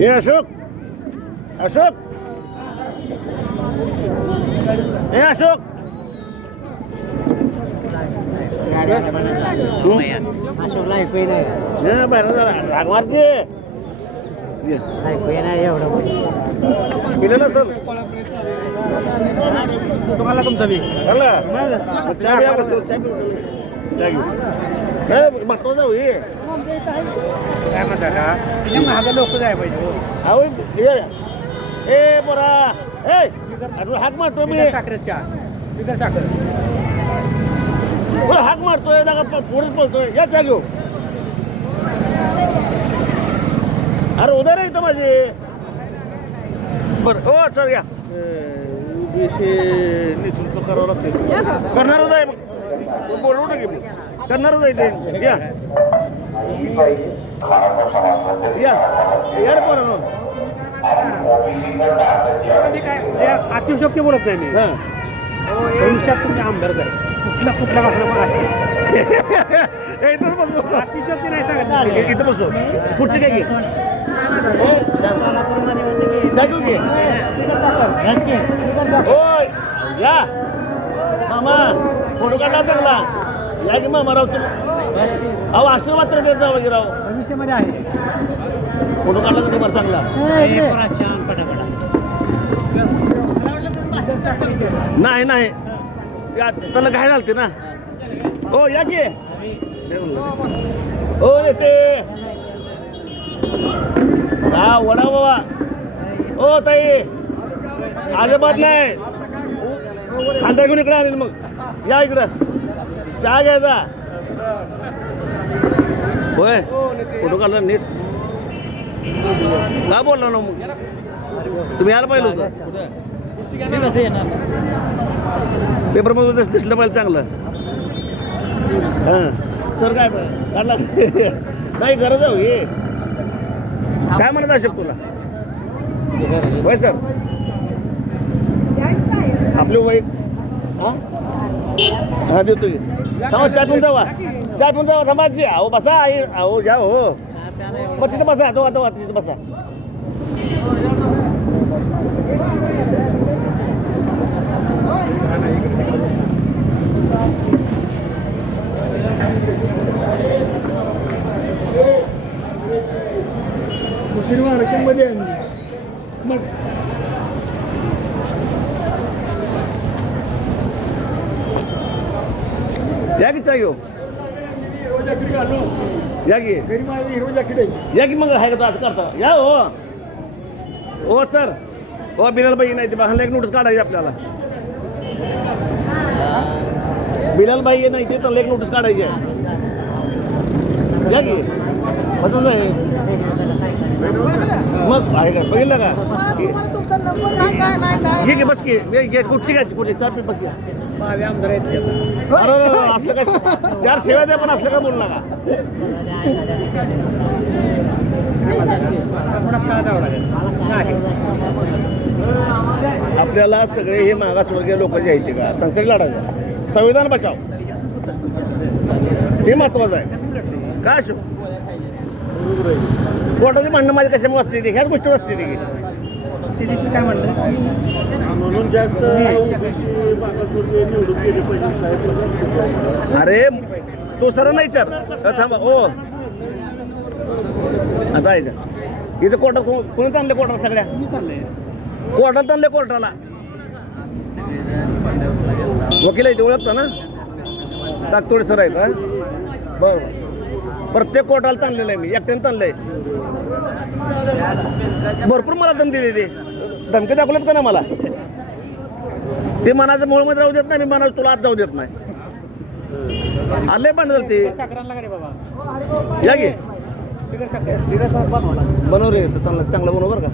हे अशोक, अशोक, हे अशोक, अशोकला ऐकू नाही, बाहेर जरा राग मारते. ऐकू नाही एवढं. पिलेलं असेल तुम्हाला तुमचं बी महत्व जाऊ हे काय म्हणता का माझं लोक जाय पाहिजे. ए बोरा ए हाक मारतो मी साखरेच्या बिगर साखर हाक मारतोय ना पुढेच बोलतोय. या चा घेऊ. अरे उद्या रे इथं माझे बरं. हो सर या नेतृत्व करावं लागते. करणारच आहे मग बोलू नये करणारच आहे ते. या यार बरं काय अतिशयोक्ती बोलत नाही मी. भविष्यात तुम्ही आमदारच आहे कुठल्या भाषेला पण आहे. इथंच बसतो. अतिशयोक्ती नाही सांगत. इथं बसतो. पुढची काय घे या मामा फोटो काढला चांगला. या की मामा राव अहो आशीर्वाद तर देत जा वगैरे राव. भविष्यामध्ये आहे फोटो काढला तर बरं चांगला. नाही नाही त्याला काय झालते ना. हो या की हो येते हा वडा बाबा. हो ताई अजिबात नाही. खांदा घेऊन इकडे आले मग. या इकडं चहा घ्यायचा. होय फोटो काढला नीट का बोलला ना मग तुम्ही यायला पाहिलं होतं. पेपर मध्ये दिसलं पाहिजे चांगलं. हां सर काय काढला नाही गरज आहे हे काय म्हणत अशोक तुला वय सर आपले वय हा देतो थांबा चहा पिऊन जावा थांबा जी अहो बसा आई अहो जा हो मग तिथं बसा तो आता तिथं बसा मुस्लिम आरक्षणमध्ये आहे मी मग या की चहा घेऊ हिरो जॅकेट घालून असतो या की घरी माझं हिरो जॅकेट आहे या की मग आहे का तो असं करता या हो सर हो बिलाल बाई नाही ते बाहेर एक नोटीस काढायची आपल्याला बिलाल बाई नाही ते तर एक नोटीस काढायची आहे या की बसच आहे मग आहे का बघितलं का ये की बस की कुठची कुठची चार पे बस अरे असलं काय चार सेवा द्या पण असलं काय बोलला का आपल्याला सगळे हे मागासवर्गीय लोक जे आहेत का त्यांच्याकडे लढायचं संविधान बचाव हे महत्वाचं आहे का अशोक कोर्टाची म्हणणं माझ्या कशामुळे असते ते ह्याच गोष्टी असते ते ते दिवशी काय म्हणलं म्हणून जास्त मागासवर्गीय निवडून गेले पाहिजे साहेब अरे तो सरांना विचार थांबा ओ आता आहे का इथं कोर्टात कोणी आणले कोर्टात सगळ्या कोर्टात आणले कोर्टाला वकील आहे ते ओळखता ना ताकतोडे सर आहे का बरं प्रत्येक कोर्टाला ताणलेलं आहे मी एकट्याने ताणलंय भरपूर मला दम दिली ते धमकी दाखवलेत का ना मला ते मनाचं मूळमध्ये राहू देत नाही मी मनाचं तुला आत जाऊ देत नाही आले पण झालं ते या गे बनव रे चांगलं चांगलं बनव बरं का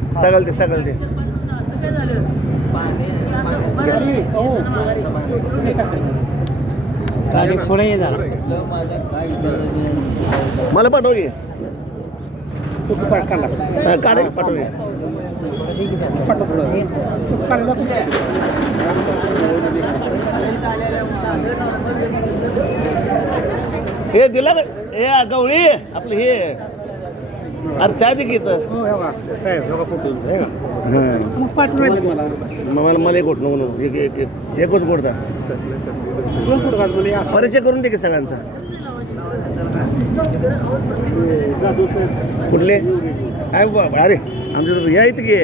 सगळं ते पुढे झाला मला पाठव घे काढ पाठव घे हे दिला हे गवळी आपलं हे अरे चाय दे की तर मला एक गोट म्हणून एकच गोडता परिचय करून दे की सगळ्यांचा कुठले अरे आमच्या या येते की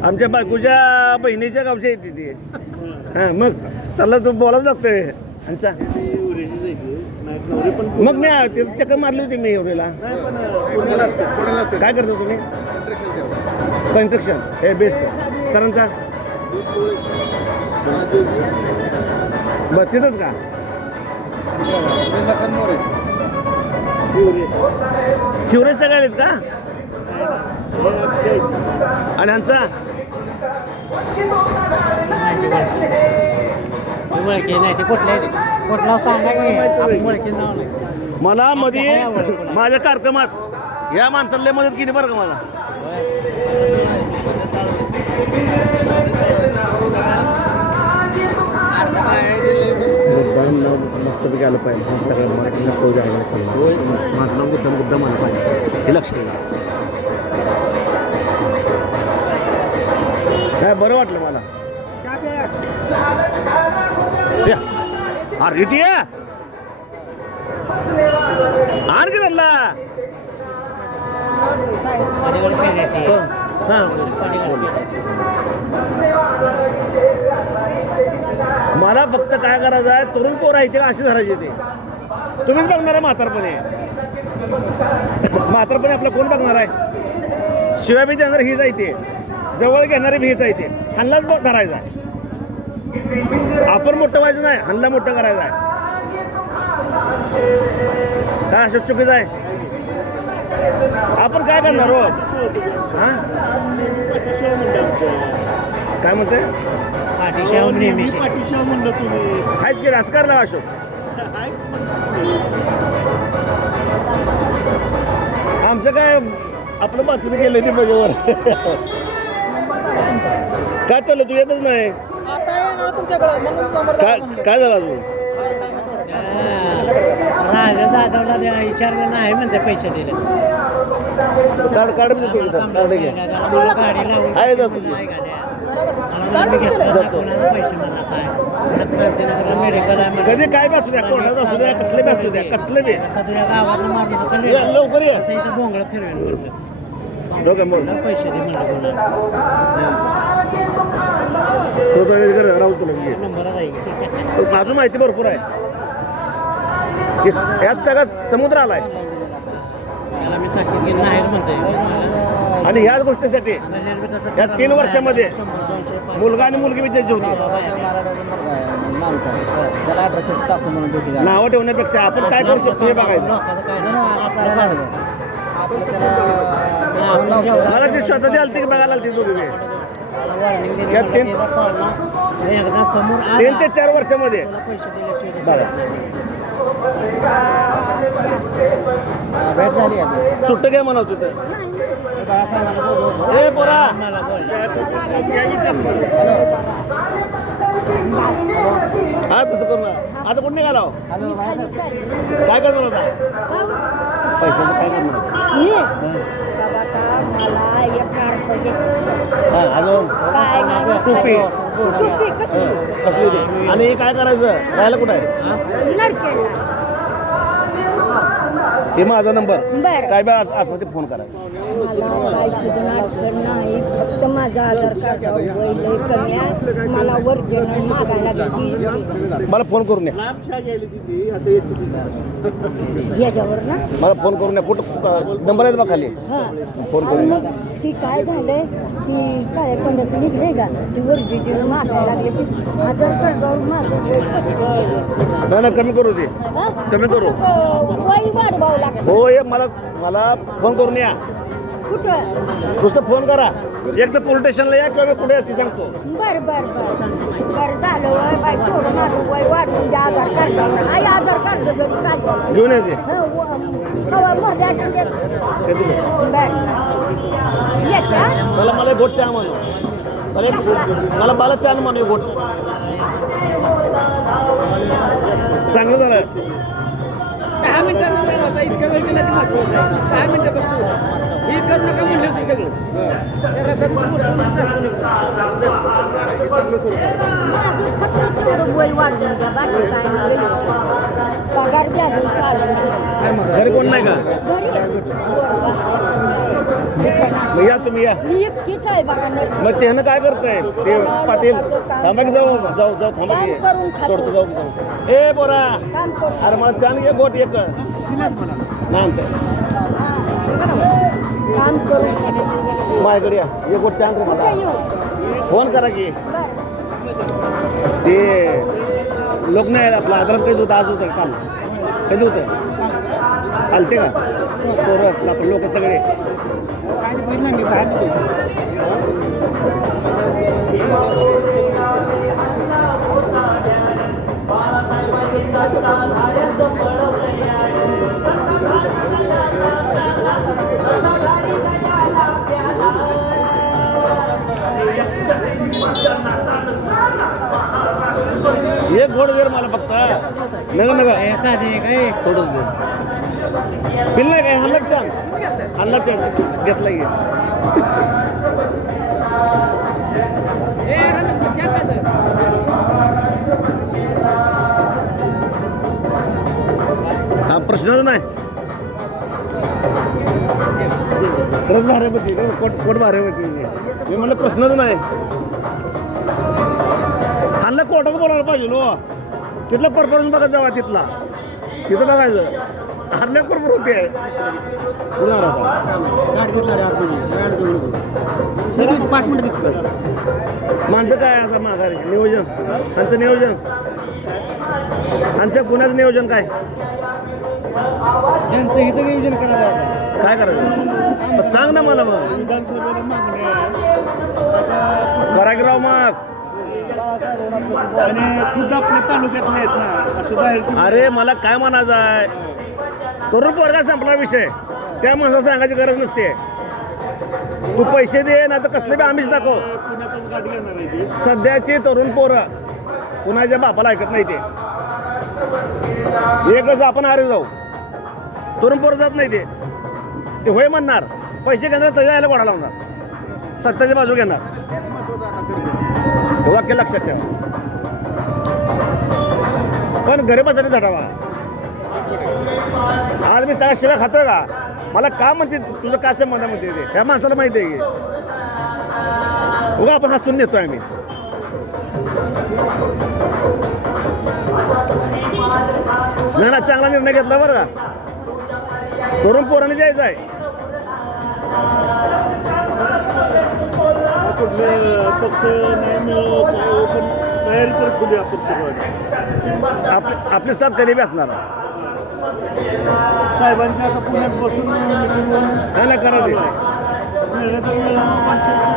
आमच्या बायकोच्या बहिणीच्या गावच्या येते ते हां मग त्याला तू बोलाच लागतोय आमचा मग मी चक्कर मारली होती मी एवढेला काय करता तुम्ही कन्स्ट्रक्शन हे बेस्ट सरांचा बस तिथंच का क्युरेज सगळे आहेत का आणि ह्यांचा नाही ते कुठला सांगा की मला मध्ये माझ्या कार्यक्रमात या माणसाला मदत केली बरं का मला मस्तपैकी आलं पाहिजे सगळं मराठीला कळू द्यायला सगळं माझं नाव मुद्दाम आलं पाहिजे हे लक्ष ठेवा काय बरं वाटलं मला अरे ती आणखी त्यांना मला फक्त काय करायचं आहे तरुण पोर आहे ते अशी धरायची ते तुम्हीच बघणार आहे म्हातारपणे आपलं कोण बघणार आहे शिवाय बी देणार हीच आहे ते जवळ घेणारे भीच आहे ते हल्लाच धरायचा आहे आपण मोठं व्हायचं नाही हल्ला मोठं करायचं आहे काय असं चुकीचं आहे आपण काय करणार हो हां काय म्हणते पाठीशी खायच की असं करला अशोक आमचं काय आपलं बातमी गेलं ते बघेवर काय चाललं तू येतच नाही काय झालं अजून राजा जाधवला विचारलं नाही म्हणते पैसे दिले कार्ड कार्ड घे गाडी लावून आहे जा तुझी पैसे म्हणला काय क्रांतीनगरला मेडिकल आहे कधी काय बी असू द्या कोणाचं असू द्या कसले बी असू द्या कसले बी तुझ्या गावात मारलं ये, लवकर ये. असं इथं बोंगळं फिरवेल म्हणलं दोघं बोल पैसे दे म्हणलं तो तर राहू तुला घे. नंबरच आहे अजून माहिती भरपूर आहे यात सगळा समुद्र आलाय त्याला मी ताकीद केली नाही म्हणतोय आणि ह्याच गोष्टीसाठी या 3 वर्षामध्ये मुलगा आणि मुलगी बी जज होती त्याला ॲड्रेस टाकतो म्हणून भेटी नावं ठेवण्यापेक्षा आपण काय करू शकतो हे बघायचं लोकांचं काय नाही मला ते स्वतः ती आलती की बघायला आलती दोघी बी. या एकदा समोर 3 ते 4 वर्षामध्ये पैसे दिल्याशिवाय बघा भेट झाली आहे सुट्ट काय म्हणत होतं ए पोरा मला बोल हा तसं करू ना आता कुठे निघाला हो? काय करणार होता पैशाचं काय करणार मला एक कार पाहिजे हा, अजून काय नाही टोपी टोपी कसली कसली होती आणि हे काय करायचं राहायला कुठं आहे नरकेला हे माझा नंबर बरं काय बा असं ते फोन करायचा मला काय सुद्धा अडचण नाही फक्त माझा आधार कार्ड वय लय कमी आहे मला ओरिजिनल मागायला लागली मला फोन करून या याच्यावर ना मला फोन करून या कुठं नंबर आहे बा खाली हां फोन आणि करून मग ती काय झालंय ती काळ्या पंडाचं निघले का ती ओरिजिनल मागायला लागली ती आधार कार्डावर माझं वय 35 नाही कमी करू दे हां? कमी करू वय वाढवावं लागतं हो ये मला फोन करून या कुठं नुसतं फोन करा एक तर पोलीस स्टेशनला या किंवा मी कुठे असे सांगतो बर बर बर बर झालं वय बाई थोडं माझं वय वाढवून द्या आधार कार्डावर हाय आधार कार्ड घेऊन काढलं घेऊन येते हवा मध्ये बर येत का मला गोट चहा म्हणू मला बाला चहा म्हणू गोट चांगलं झालं 10 मिनिटाचा वेळ होता इतका वेळ दिला ते महत्वाचं आहे 10 मिनिटं बसतो हे करू नका म्हणले होते सगळं त्या रथातून वय वाढवून द्या बाकी काय नाही. पगार द्या चालेल घरी कोण नाही का मग या तुम्ही या मी एकटीच आहे बघा मग त्यानं काय करतंय ते पाटील थांबा की जाऊ जाऊ जाऊ थांबा की काम करून खातो. सोडतो जाऊ ए बोरा काम करू अरे मला छान घे गोट एक नाही आणतंय काम करून माझ्याकडे या एक गोट छान रे कुठे मला येऊ फोन करा की बरं ते लोक नाही आपला आग्रह कधी होतं आज होतं काल कधी होतं आलते का पोरं आपण लोक सगळे एक घोड दे रे मला फक्त नग नग ऐसा दे काय थोडं दे बिल नाही काय हल्लक छान हल्लक घेतलं घे हा प्रश्नच नाही खरंच भारे होती कोट भारे होती मी म्हणलं प्रश्नच नाही खाल्लं कोर्टात बोलायला पाहिजे नो तिथला परफॉर्मन्स बघा जावा तिथला तिथं बघायचं हरल्या बरोबर होते पुन्हा माणसं काय असं माघारी नियोजन त्यांचं नियोजन त्यांचं पुण्याचं नियोजन काय त्यांचं इथं नियोजन करायचं काय करायचं मग सांग ना मला मग विधानसभेला मागणी आहे करा की राव मग आणि खुद्द आपल्या तालुक्यातले आहेत ना असं बाहेरची. अरे मला काय म्हणायचं आहे, तरुण पोरगा संपला विषय, त्या माणसाला सांगायची गरज नसते. तू पैसे दे ना तर कसले बी आम्हीच दाखव. पुण्यातच गाडी घेणार आहे ती. सध्याची तरुण पोरं कुणाच्या बापाला ऐकत नाही ते. एकच आपण हारे जाऊ, तरुण पोरं जात नाही ते होय म्हणणार, पैसे घेणार त्याच्या यायला गोडा लावणार, सत्याची बाजू घेणार. हे वाक्य लक्षात ठेवा. पण गरिबासाठी झटावा. आज मी सगळ्या शिवाय खातोय का, मला का म्हणते तुझं काय संबंध म्हणते ते, ह्या माणसाला माहिती आहे की उगा आपण हसून नेतोय आम्ही. नाही ना, चांगला निर्णय घेतला बरं का. तरुण पोरांनी जायचं आहे. कुठले पक्ष नाही मिळो काय हो, पण तयारी तर खुली आपण सुरुवात. आपली साथ कधी बी असणार. साहेबांची आता पुण्यात बसून मिटिंग नाही करा ते. मिळलं तर मिळलं, वंचितचं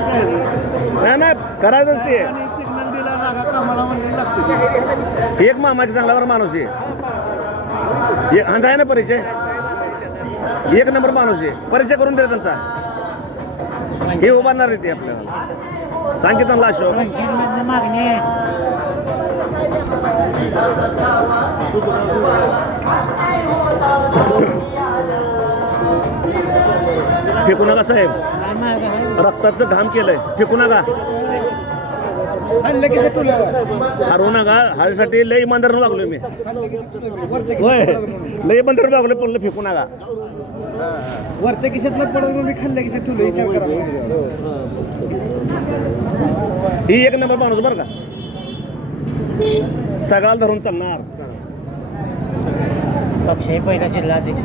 काय नाही करायचंच ते. आणि सिग्नल दिला जागा कामाला म्हणले लागते. एक मामाची चांगला बरं माणूस आहे. हा आहे ना परिचय, एक नंबर माणूस आहे. परिचय करून दे त्यांचा, हे उभारणार आहे ते आपल्याला. सांगितलं अशोक मागणी फेकू नका साहेब, रक्ताचं घाम केलंय, फेकू नका, हरवू नका. ह्यासाठी लय इमानदार वागलोय मी. होय, लय इमानदार वागलोय, पण फेकू नका. वरच्या खिशात पडत मी खाल्ल्या खिशात ठेवलं, विचार करा. ही एक नंबर माणूस बरं का, सगळ्याला धरून चालणार. पक्ष हे पहिला जिल्हाध्यक्ष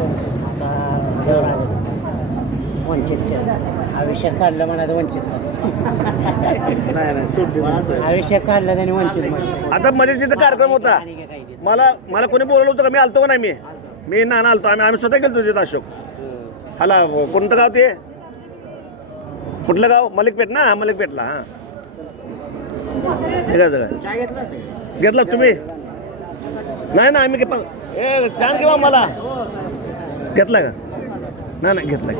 वंचितच्या आयुष्यात काढलं म्हणायचं वंचित आयुष्यात काढलं त्याने वंचित. आता मध्ये तिथं कार्यक्रम होता, मला कोणी बोलवलं होतं का, मी आलतो का नाही. मी नाना आलतो, आम्ही स्वतः गेलो तिथे. अशोक हाला कोणतं गाव ते, कुठलं गाव, मलिकपेठ ना. मलिकपेठला. हां घेतला तुम्ही. नाही ना आम्ही छान किंवा मला घेतला का, नाही घेतला.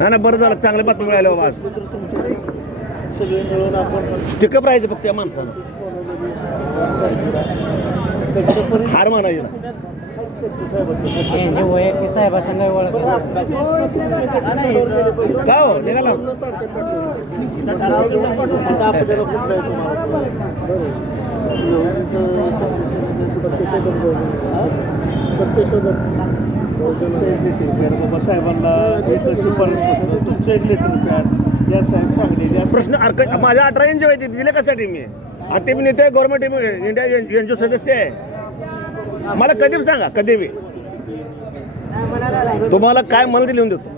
नाही बरं झालं, चांगली बातमी मिळाली बाबा. आज सगळे मिळून आपण टिकअप राहायचं फक्त या माणसानं, हार मानायची ना. वैयक्तिक साहेबासंग ओळख का हो निघाला. बाबा साहेबांना शिफारस पत्र, तुमचं एक लेटर पॅड द्या साहेब, चांगले द्या. प्रश्न माझ्या 18 एनजीओ आहे, दिले कशासाठी मी. आता मी नेते गव्हर्नमेंट इंडिया एनजीओ सदस्य आहे. मला कधी बी सांगा, कधी बी तुम्हाला काय मला ते लिहून देतो.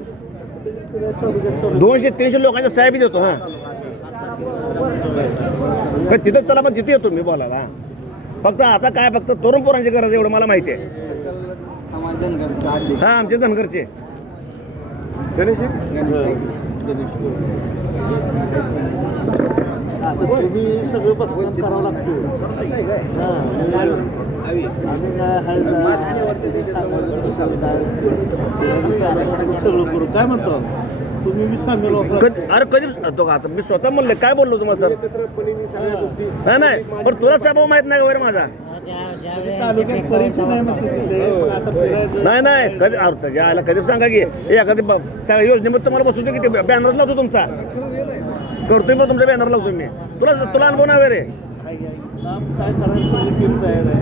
200-300 लोकांच्या साहेब देतो. हां तिथं चला, मग तिथे येतो मी बोलायला. फक्त आता काय, फक्त तरुण पोरांची गरज आहे, एवढं मला माहिती आहे. हां आमचे धनगरचे गणेश तुम्ही सगळं बघून करावं लागतं. सगळं करू काय म्हणतो तुम्ही मी सामील. अरे कधी तो का, आता मी स्वतः म्हणले, काय बोललो तुम्हाला सर. नाही पण तुला स्वभाव माहित नाही वगैरे माझा. तालुक्यात परिचय नाही म्हणते आता फिरायचं. नाही कधी त्याला कधी सांगा की एखादी सगळ्या योजनेमध्ये तुम्हाला बसवतो की ते बॅनर लावतो तुमचा, करतोय मग तुमचा बॅनर लावतो मी. तुला अनुभव नाही रे. काय करायचं सगळी टीम तयार आहे.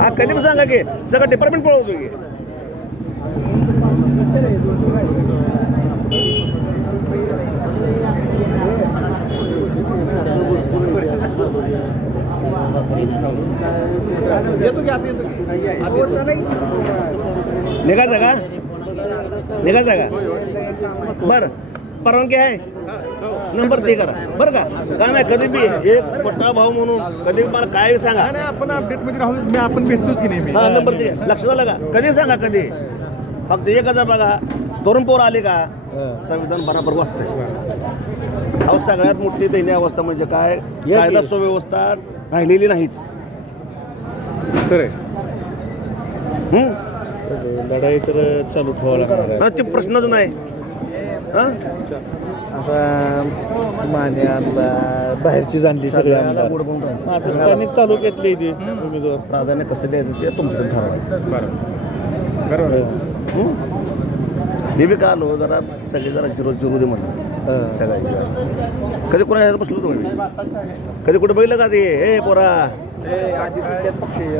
हा कधी पण सांगा की सगळं डिपार्टमेंट पळवतो की. निघायचं का, निघायचं का. बरं परवानगी आहे, नंबर ते करा बरं का. का नाही कधी बी एक मोठा भाऊ म्हणून कधी मला काय सांगा. आपण अपडेट मध्ये राहू, आपण भेटतोच की नाही. हा नंबर ते लक्षात आलं का, कधी सांगा कधी. फक्त एकच बघा, तरुण पोर आले का संविधान बराबर वाचतंय. अहो सगळ्यात मोठी दैनीय अवस्था म्हणजे काय, कायदा सुव्यवस्था राहिलेली नाहीच. लढाई तर चालू ठेवावं लागणार ते प्रश्नच नाही. आता मान्याला बाहेरची जाणली सगळी आमदार. आता स्थानिक तालुक्यातले इथे उमेदवार प्राधान्य कसं द्यायचं ते तुमच्याकडे ठरवा. बरोबर. मी बी का आलो जरा सगळे जरा जिरू दे म्हणलं सगळ्यांची. कधी कोणा ह्याचं बसलो तुम्ही, कधी कुठे बघितलं का ते हे पोरा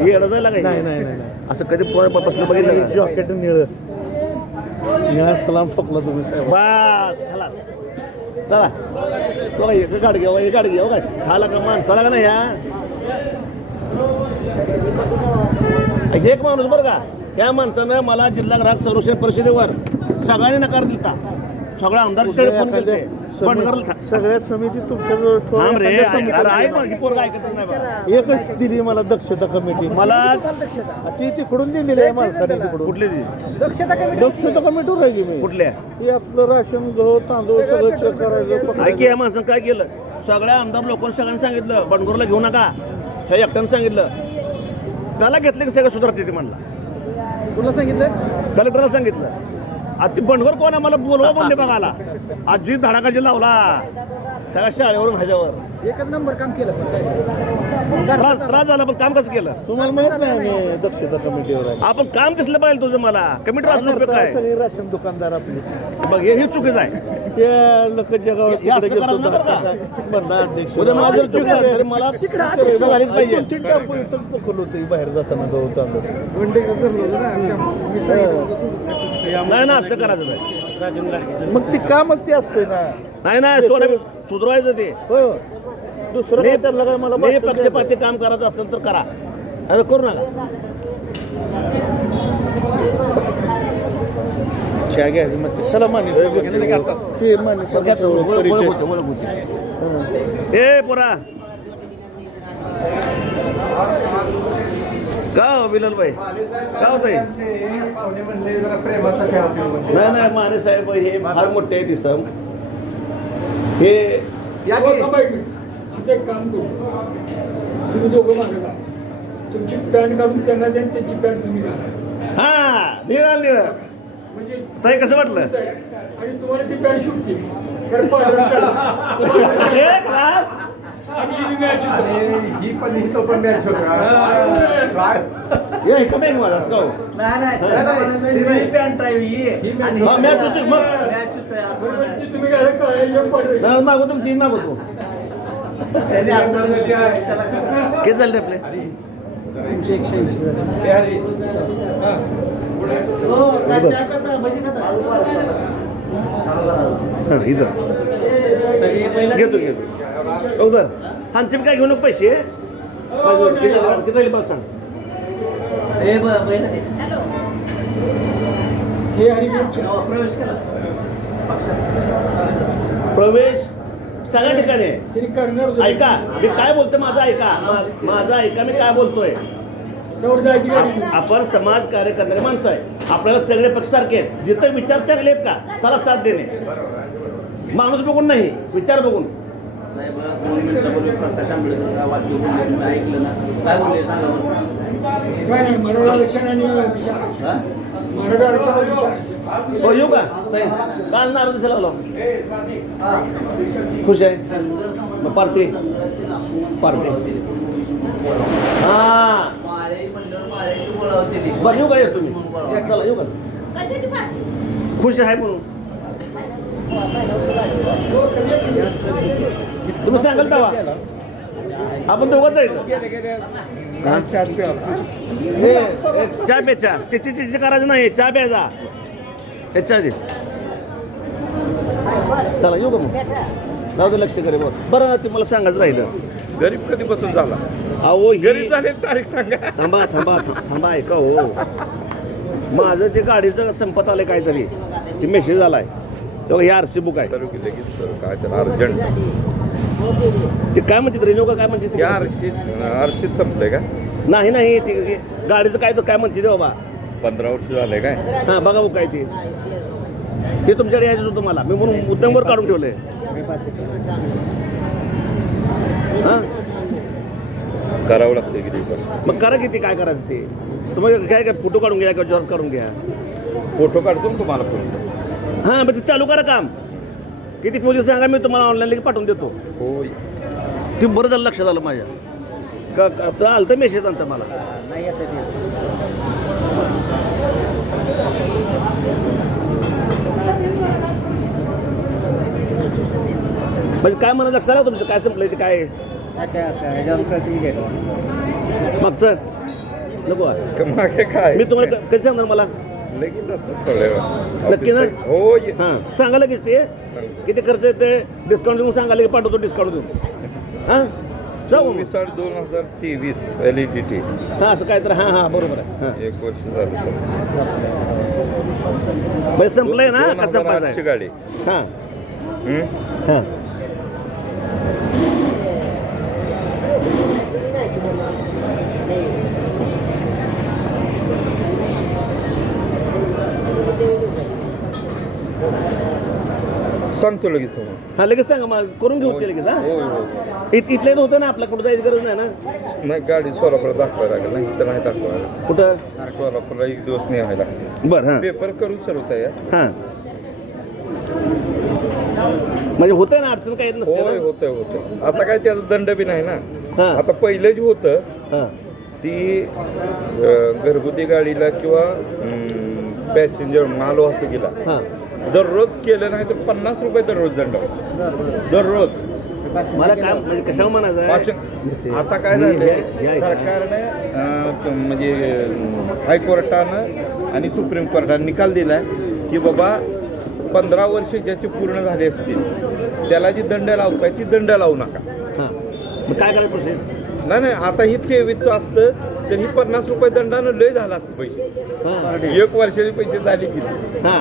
येडं जायला काय? नाही असं कधी कोणा बसलं बघितलं का? जॉकेट निळं निळा सलाम ठोकला तुम्ही साहेब. बस चला चला बघा एक गाड घ्या, एक गाड घ्या काय खाला का माणसाला का नाही ह्या एक माणूस बरं का, त्या माणसानं मला जिल्हा ग्राहक संरक्षण परिषदेवर सगळ्यांनी नकार दिला. सगळ्या आमदार सगळ्या समिती तुमच्याजवळ थांब रे, अरे आहे पण ही पोरं ऐकतच नाही बा. एकच दिली मला दक्षता कमिटी. मला ती तिकडून दिलेली आहे मालकाने तिकडून. कुठली ती? दक्षता कमिटीवर आहे की मी. कुठल्या हे आपलं राशन गहू तांदूळ सगळं चेक करायचं. ऐकी या माणसानं काय केलं, सगळ्या आमदार लोकांनी सगळ्यांनी सांगितलं बंडगोरला घेऊ नका, ह्या एकट्यानं सांगितलं. त्याला घेतलं की सगळं सुधारते ते म्हणला. तुला सांगितलं कलेक्टरला सांगितलं. आता ती बंडगोर कोण आहे मला बोलवा म्हणले बघायला. आजी धडाकाजी लावला सगळ्या शाळेवरून ह्याच्यावर. एकच नंबर काम केलं. त्रास झाला पण काम कसं केलं तुम्हाला माहित नाही मी दक्षता कमिटीवर आहे. आपण काम दिसलं पाहिजे तुझं. मला कमिटी असलं उपयोग काय? सगळे राशन दुकानदार आपले. बघ हे चुकीचं आहे. त्या लोकांच्या गावात हे असं तिकडे गेलो करायचं बरं का? म्हणला अध्यक्ष उद्या माझं चुकीचं आहे, तरी मला झालीच पाहिजे. 2-3 टापू इथंच पकडलं होतं बाहेर जाताना गहू तांदूळ. नाही ना असं करायचं नाही. मग ती कामच ते असते ना. नाही सुधरवायचं ते. हो दुसरं काय त्यांना काय मला मी पक्षपाती काम करायचं असेल तर करा, अरे करू नका. चहा घ्यायचं मग चला माने ते माने साहेबांच्या परिचय. ए पोरा का हो बिलाल भाई का होत नाही माने साहेब हे फार मोठे आहे दिसम. हे एक काम करू, तुम्ही दोघं मागे जा. तुमची पॅन्ट काढून त्यांना द्या, त्यांची पॅन्ट तुम्ही घाला. हा निळा म्हणजे ताई कसं वाटलं? आणि तुम्हाला ती पॅन्ट शूट केली कारण पांढरा आणि ही मॅच ही पण ही तो पण मॅच होता. हे कमी आहे माझा स्काउ. मॅच होती मग तुम्ही काय काढायचं मागवतो तीन मागवतो. किती झाले आपले? 180. इथं घेतो उधर हांचे काय घेऊ नको पैसे. किती राहिले मला सांग. प्रवेश सगळ्या ठिकाणी आहे. ऐका मी काय बोलतोय, माझं ऐका मी काय बोलतोय. आपण समाज कार्य करणारे माणसं आहे. आपल्याला सगळे पक्ष सारखे आहेत. जिथं विचार चांगले आहेत का त्याला साथ देणे. माणूस बघून नाही, विचार बघून. साहेब 2 मिनिटापूर्वी प्रकाश आंबेडकर वाक्य ऐकलं ना, काय बोलले सांगा बरं. काय नाही मराठा आरक्षण आणि मराठा आरक्षण. हो येऊ का काल नाराज दिसायला लागलो. खुश आहे मग पार्टी हा बरं येऊ का येऊ तुम्ही चला येऊ का खुश आहे म्हणून तुम्ही सांगाल तेव्हा आपण दोघं जायचं. चहा प्यायचा चिची करायचं नाही, चहा प्यायचा. चहा दे चला येऊ का मग जाऊ दे लक्ष करे. बरं ते मला सांगायचं राहिलं गरीब कधीपासून झाला? अहो गरीब झाले तारीख सांगा. थांबा ऐका हो. माझं ते गाडीचं संपत आलंय काहीतरी, ते मेसेज आलाय तेव्हा हे RC बुक आहे. काय तर अर्जंट ते काय म्हणतात रेणुका काय म्हणते आरशीत संपलंय का? नाही ते गाडीचं काय तर काय म्हणते ते बाबा. 15 वर्ष झाले काय? हा बघा बुक काय ते हे तुमच्याकडे यायचं होतं मला, मी म्हणून मुद्दामवर काढून ठेवलंय. हां करावं लागतं किती मग करा किती, काय करायचं ते तुम्हाला काय काय फोटो काढून घ्या किंवा जॉर्ज काढून घ्या. फोटो काढतो ना तुम्हाला फोन. हां मग ते चालू करा काम. किती पोलीस सांगा, मी तुम्हाला ऑनलाईन लगेच पाठवून देतो. होय ते बरं झालं, लक्षात आलं माझ्या. का आलं तर मेसेज त्यांचा मला. म्हणजे काय म्हणा, लक्षात आलं तुमचं काय संपलंय ते काय मागचं नको आहे. मागे काय मी तुम्हाला कधी सांगणार मला लगेच आता थोड्या वेळात. नक्की ना? हो हां सांगा लगेच ते किती खर्च येते, डिस्काउंट देऊन सांगा, लगेच पाठवतो डिस्काउंट देऊन. हां जाऊ मग. 24/2023 LEDT. हां असं काय तर. हां हां बरोबर आहे. हां 1 वर्ष झालं सर. म्हणजे संपलंय ना का 2008 ची संपायचं? गाडी. हां हम्म? हां सांगतो लगेच तुम्हाला. हां लगेच सांगा मला, करून घेऊ ते लगेच. हां होय होय. इथलं नव्हतं ना, आपला कुठं जायची गरज नाही ना. नाही गाडी सोलापूरला दाखवायला लागेल नाही तर नाही दाखवायला. कुठं? सोलापूरला 1 दिवस न्यायला लागेल. बरं हां पेपर करून सर्व तयार. हां म्हणजे होतं ना, अडचण काही नसते होय ना? होतं. आता काय त्याचा दंड बी नाही ना. हां आता पहिलं जे होतं हां ती घरगुती गाडीला किंवा पॅसेंजर माल वाहतुकीला हां दररोज केलं नाही तर 50 रुपये दररोज दंड होता. दररोज. मला काय म्हणजे कशावर म्हणायचं. आता काय झालंय सरकारने म्हणजे हायकोर्टानं आणि सुप्रीम कोर्टानं निकाल दिलाय की बाबा 15 वर्ष ज्याचे पूर्ण झाले असतील त्याला जी दंड लावताय ती दंड लावू नका. हां मग काय करायचं प्रोसेस? नाही आता ही 23चं असतं तर ही 50 रुपये दंडानं लय झालं असतं पैसे. हां 1 वर्षाचे पैसे झाले किती. हां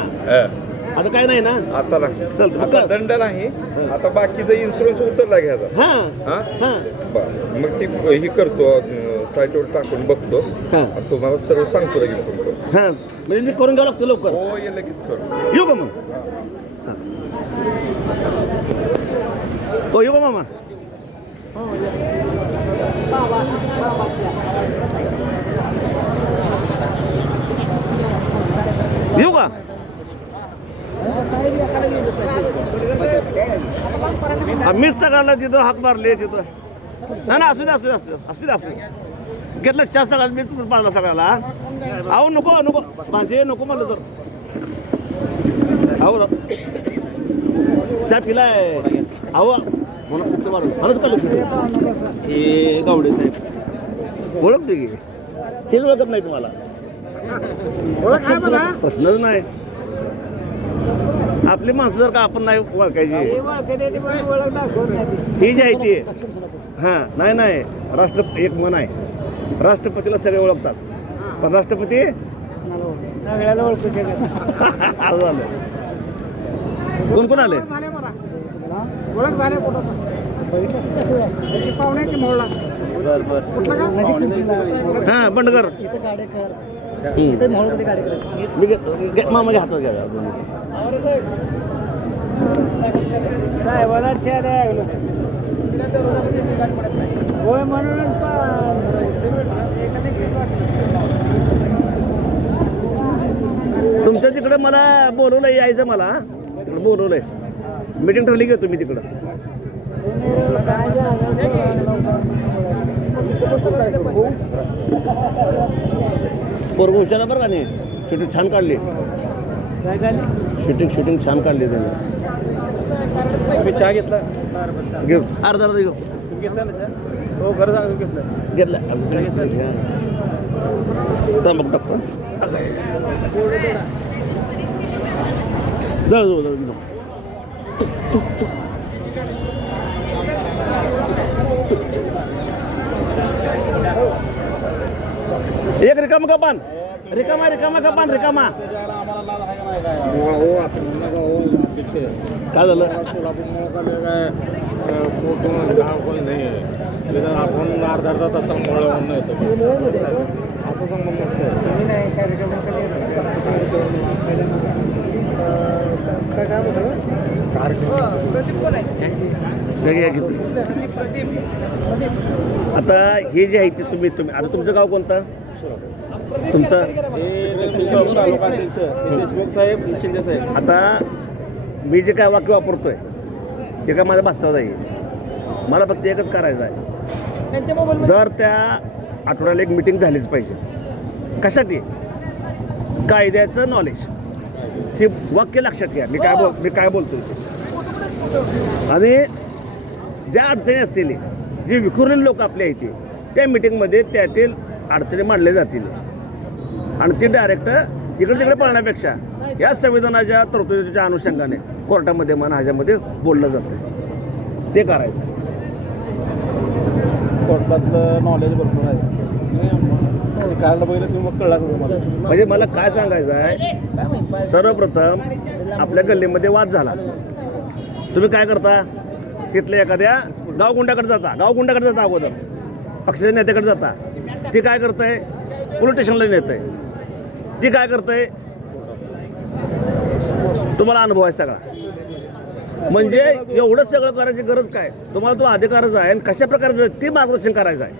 आता काय नाही ना. आता चल आता दंड नाही. आता बाकीचा इन्शुरन्स उतरला घ्यायचा. हां हा हां बरं. मग ती ही करतो साईटवर टाकून बघतो हां आणि तुम्हाला सर्व सांगतो लगेच फोन करतो. हां म्हणजे मी करून घ्यावं लागतं लवकर. हो ये लगेच करू. येऊ का मग? हो येऊ का मामा? येऊ का? मीच सगळ्याला तिथं हाक मारले तिथं. नाही ना, असू दे घेतलं चहा सगळ्याला मी तुम्ही पाहिला सगळ्याला. अहो नको माझे नको म्हणलं तर. अहो चहा पिलाय. अहो म्हणत का हे गावडे साहेब ओळखते की हेच ओळखत नाही तुम्हाला. प्रश्नच नाही. आपली माणसं जर का आपण नाही ओळखायची ही जी आहे ती. हां नाही एक मन आहे. राष्ट्रपतीला सगळे ओळखतात पण राष्ट्रपती सगळ्याला ओळखू शकत. असं झालं. कोण आले? ओळख झाले पाहुण्याची मोहळा. हां बंडकर मामाच्या हातात घ्या. साहेबाला चहा द्यायला होय म्हणून तुमच्या तिकडे मला बोलवलंय यायचं. मला तिकडे बोलवलंय. मीटिंग ठरली घेतो मी तिकडं. पोरगं विचारा बरं का नाही. शूटिंग छान काढली. शूटिंग छान काढली त्याने. मी चहा घेतला. घेऊ अर्धा घेऊ. घेतला ना चहा? हो घर जाऊन घेतला तांबक टाकतो. एक रिकामा कपान. काय झालं? आपण अर्धा तासाला मोळवून येतो असं संबंध नसतं. आता हे जे आहे ते तुम्ही आता तुमचं गाव कोणतं तुमचं तालुका अध्यक्ष देशमुख साहेब शिंदे साहेब. आता मी जे काय वाक्य वापरतोय ते काय माझा भाचाच आहे. मला फक्त एकच करायचं आहे, दर त्या आठवड्याला एक मिटिंग झालीच पाहिजे. कशासाठी? कायद्याचं नॉलेज. हे वाक्य लक्षात घ्या, मी काय बोलतोय ते. आणि ज्या अडचणी असतील, जे विखुरलेले लोक आपले आहेत त्या मिटिंगमध्ये त्यातील अडचणी मांडल्या जातील आणि ते डायरेक्ट इकडे तिकडे पाहण्यापेक्षा या संविधानाच्या तरतुदीच्या अनुषंगाने कोर्टामध्ये म्हणा ह्याच्यामध्ये बोललं जातं, ते करायचं. कोर्टातलं नॉलेज भरपूर आहे. काढलं बघितलं तुम्ही मग कळला तुम्हाला. म्हणजे मला काय सांगायचं आहे, सर्वप्रथम आपल्या गल्लीमध्ये वाद झाला. तुम्ही काय करता? तिथल्या एखाद्या गावगुंडाकडे जाता अगोदर पक्षाच्या नेत्याकडे जाता. ती काय करतंय? पोलीस स्टेशनला नेत आहे. ती काय करतंय? तुम्हाला अनुभव आहे सगळा. म्हणजे एवढं सगळं करायची गरज काय? तुम्हाला तो अधिकारच आहे आणि कशा प्रकारे ती मार्गदर्शन करायचं आहे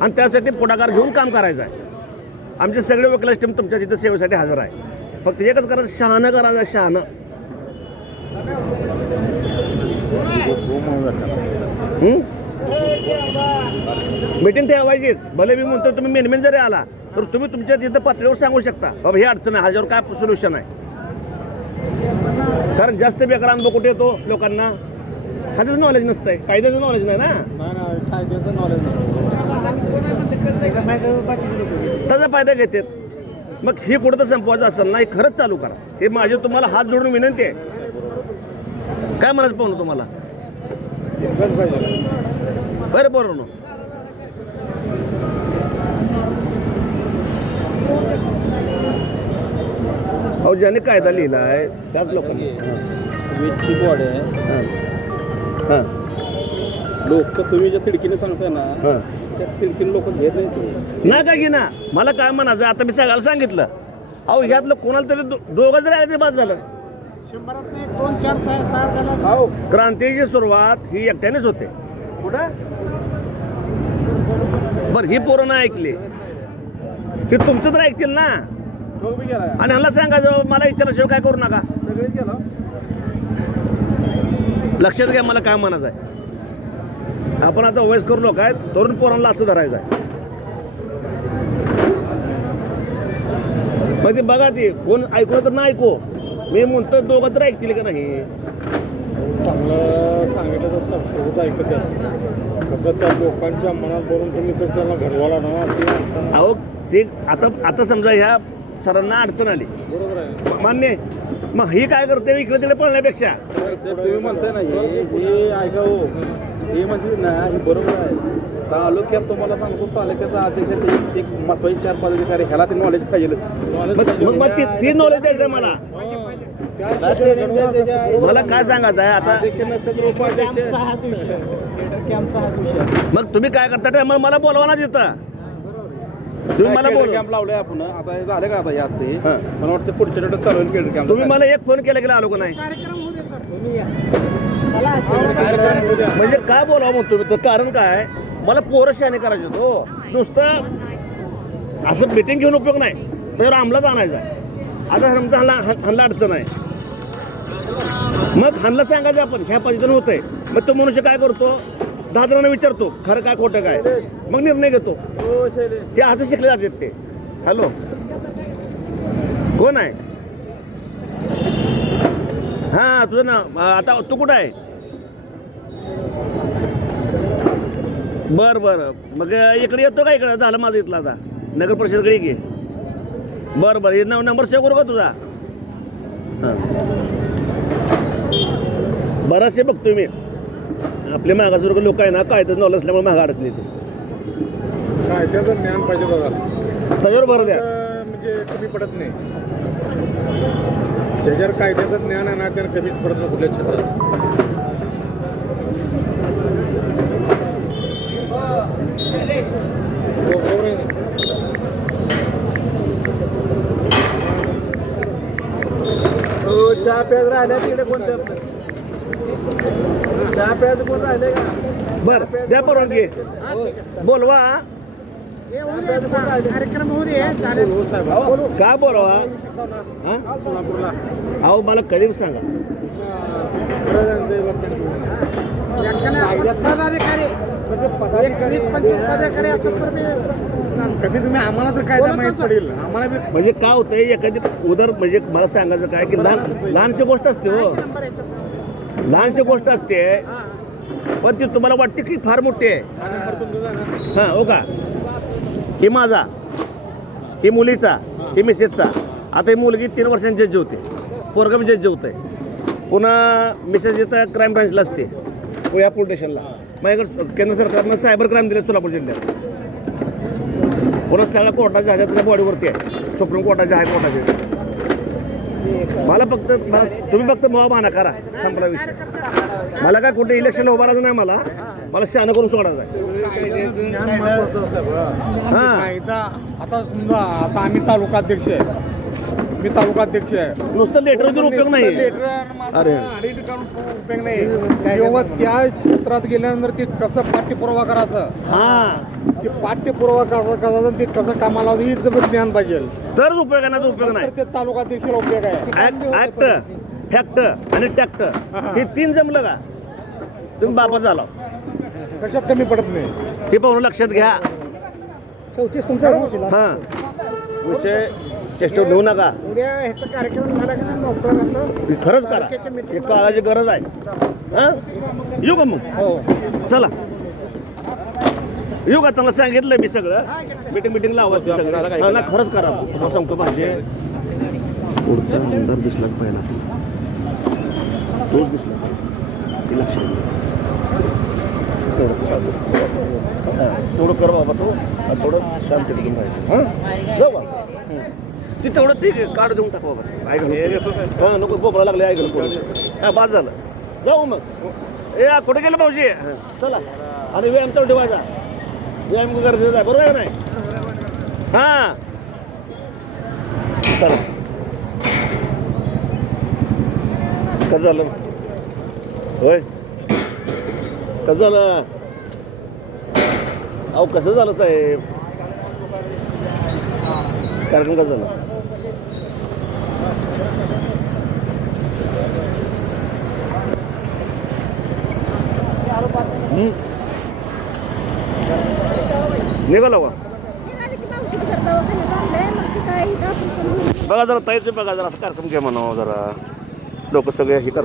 आणि त्यासाठी पुढाकार घेऊन काम करायचं आहे. आमचे सगळे वकिलाची टीम तुमच्या तिथं सेवेसाठी हजर आहे. फक्त एकच करायचं, शहाणं करायचं. शहाणं मीटिंग ठेवायची. भले मी म्हणतो तुम्ही मेनमेन जरी आला तर तुम्ही तुमच्या तिथं पातळीवर सांगू शकता बाबा ही अडचण आहे, ह्याच्यावर काय सोल्युशन आहे. कारण जास्त बेकार अनुभव कुठे येतो लोकांना? ह्याचं नॉलेज नसतंय, कायद्याचं नॉलेज नाही ना. कायद्याचं नॉलेज त्याचा फायदा घेतात. मग ही कुठं तर संपवायचं असेल ना, हे खरंच चालू करा. हे माझे तुम्हाला हात जोडून विनंती आहे. काय म्हणायचं पाहू तुम्हाला? बरं ना. अहो ज्याने कायदा लिहिला आहे त्याच लोकांनी वेजची बॉड आहे. लोक तुम्ही ज्या खिडकीने सांगताय ना त्या खिडकीने लोक घेत नाही का? घे ना. मला काय म्हणायचं, आता मी सगळ्याला सांगितलं. अहो ह्यातलं कोणाला तरी दोघं जरी आले तरी बाद झालं. क्रांतीची सुरुवात ही एकट्यानेच होते. कुठं बरं ही पोरं नाही ऐकली की तुमचं तर ऐकतील ना. आणि ह्याला सांगायचं मला विचारल्याशिवाय काय करू नका. लक्षात घ्या मला काय म्हणायचं आहे. आपण आता वयस्कर लोक आहेत, तरुण पोरांना असं धरायचं आहे. मग ते बघा, ते कोण ऐकलं तर नाही ऐकू. मी म्हणतो दोघं तर ऐकतील का नाही? चांगलं सांगितलं तर सोबत ऐकत आहे. कसं त्या लोकांच्या मनात भरून तुम्ही तर त्यांना घडवाला ना. अहो ते आता समजा ह्या सरांना अडचण आली, बरोबर आहे, मान्य आहे. मग ही काय करते इकडे तिकडे पळण्यापेक्षा? तुम्ही म्हणताय ना हे ऐका हो, हे म्हणजे ना हे बरोबर आहे. तालुक्यात तुम्हाला सांगतो तालुक्याचा अध्यक्ष एक महत्वाचे 4-5 अधिकारी ह्याला ते नॉलेज पाहिजेलच. मग ती नॉलेज द्यायचं मला. मला काय सांगायचं आहे आता? मग तुम्ही काय करता? मला बोलवा ना तिथं. तुम्ही मला बोल कॅम्प लावलाय आपण. आता हे झालं का आता याचे मला वाटतं पुढच्या आठवड्यात चालू होईल केडर कॅम्प. तुम्ही मला एक फोन केला गेला आलो का नाही? म्हणजे काय बोलावं म्हणतो मी? तर कारण काय, मला पोरं शहाणे करायचे हो. नुसतं असं मिटिंग घेऊन उपयोग नाही, त्याच्यावर अंमलात आणायचा आहे. आता समजा हल्ला अडचण आहे, मग हल्ला सांगायचं आपण ह्या पद्धतीनं होतंय. मग तो मनुष्य काय करतो? 10 जणांना विचारतो खरं काय खोटं काय, मग निर्णय घेतो. ते असं शिकले जातात ते. हॅलो कोण आहे? हां तुझं ना. आता तू कुठं आहे? बरं मग इकडे येतो का? इकडे झालं माझं इथलं आता नगर परिषदकडे घे. बरं हे नंबर सेव्ह करू का तुझा? हां बराचसे बघतोय मी आपले मागासवर्ग लोक आहे ना, कायद्याचं नॉलेज असल्यामुळे मागं अडकले. ते कायद्याचं ज्ञान पाहिजे बघा, त्याच्यावर भर द्या. म्हणजे कमी पडत नाही. ज्याच्यावर कायद्याचं ज्ञान आहे ना त्यानं कमीच पडत नाही कुठल्या क्षेत्रात. चहा प्याज राहिल्या तिकडे कोण देत नाही. चहा प्याज कोण राहिले का बर द्या परवानगी बोलवा कार्यक्रम होऊ दे चालेल काय बोलवा हा? सोलापूरला अहो मला कधी सांगा पदाधिकारी पदाधिकारी असेल तर मी कधी तुम्ही आम्हाला तर काय माहित पडेल आम्हाला बी म्हणजे काय होतंय एखादी उदर म्हणजे मला सांगायचं काय की लहानशी गोष्ट असते हो लहानशी गोष्ट असते पण ती तुम्हाला वाटते की फार मोठी आहे हां हो का ही माझा ही मुलीचा ही मिसेसचा आता ही मुलगी 3 वर्षांची जज होते पोरगं बी जज होत आहे पुन्हा मिसेस इथं क्राईम ब्रांचला असते या पोलीस स्टेशनला माझ्याकडे केंद्र सरकारनं सायबर क्राईम दिलं सोलापूर जिल्ह्यात पुन्हा सगळ्या कोर्टाच्या ह्याच्यात बॉडीवरती आहे सुप्रीम कोर्टाच्या हायकोर्टाचे मला फक्त तुम्ही फक्त मोहबाना करा संपला विषय मला काय कुठे इलेक्शन उभारायचं नाही मला शहाणं करून सोडायचं आहे हां आता समजा आता आम्ही तालुकाध्यक्ष आहे मी तालुकाध्यक्ष आहे नुसतं लेटर देऊन उपयोग नाही अरे उपयोग नाही जेव्हा त्या क्षेत्रात गेल्यानंतर ते कसं पाठ्यपुरावा करायचं हां ते पाठ्यपुरावा करायचं ते कसं कामाला लावतं ही जबर ज्ञान पाहिजे तरच उपयोग आहे ना तर उपयोग नाही तर ते तालुकाध्यक्षाला उपयोग आहे ऍक्ट फॅक्ट आणि टॅक्ट हे 3 जमलं का तुम्ही बापा झाला कशात कमी पडत नाही हे पाहून लक्षात घ्या 34 तुमचा हां विषय चेष्टा घेऊ नका उद्या ह्याचा कार्यक्रम झाला की नाही हे खरंच करा हे काळाची गरज आहे हां येऊ का मग चला येऊ का त्यांना सांगितलं मी सगळं मीटिंग लावायचं सगळं ना खरंच करा तुम्हाला सांगतो पाहिजे पुढचा आमदार दिसलाच पहिला तोच दिसला ते लक्षात घ्या तेवढं चालू थोडं कर बाबा तो थोडं शांत करून पाहिजे हां जाऊ बा ती तेवढं ठीक आहे काढ देऊन टाक बाबा ऐकलं हां नको बोबळा लागले ऐकलं कोण हां बाद झालं जाऊ मग ए कुठे गेलं भाऊजी चला आणि व्यायाम तर ठेवायचा व्यायाम गरजेचं आहे बरोबर आहे नाही हां चला कसं झालं होय कसं झालं अहो कसं झालं साहेब कार्यक्रम कसं झाला निघाला बा बघा जरा ताईचे बघा जरा कार्यक्रम घ्या म्हणावं जरा लोक सगळे हे करतात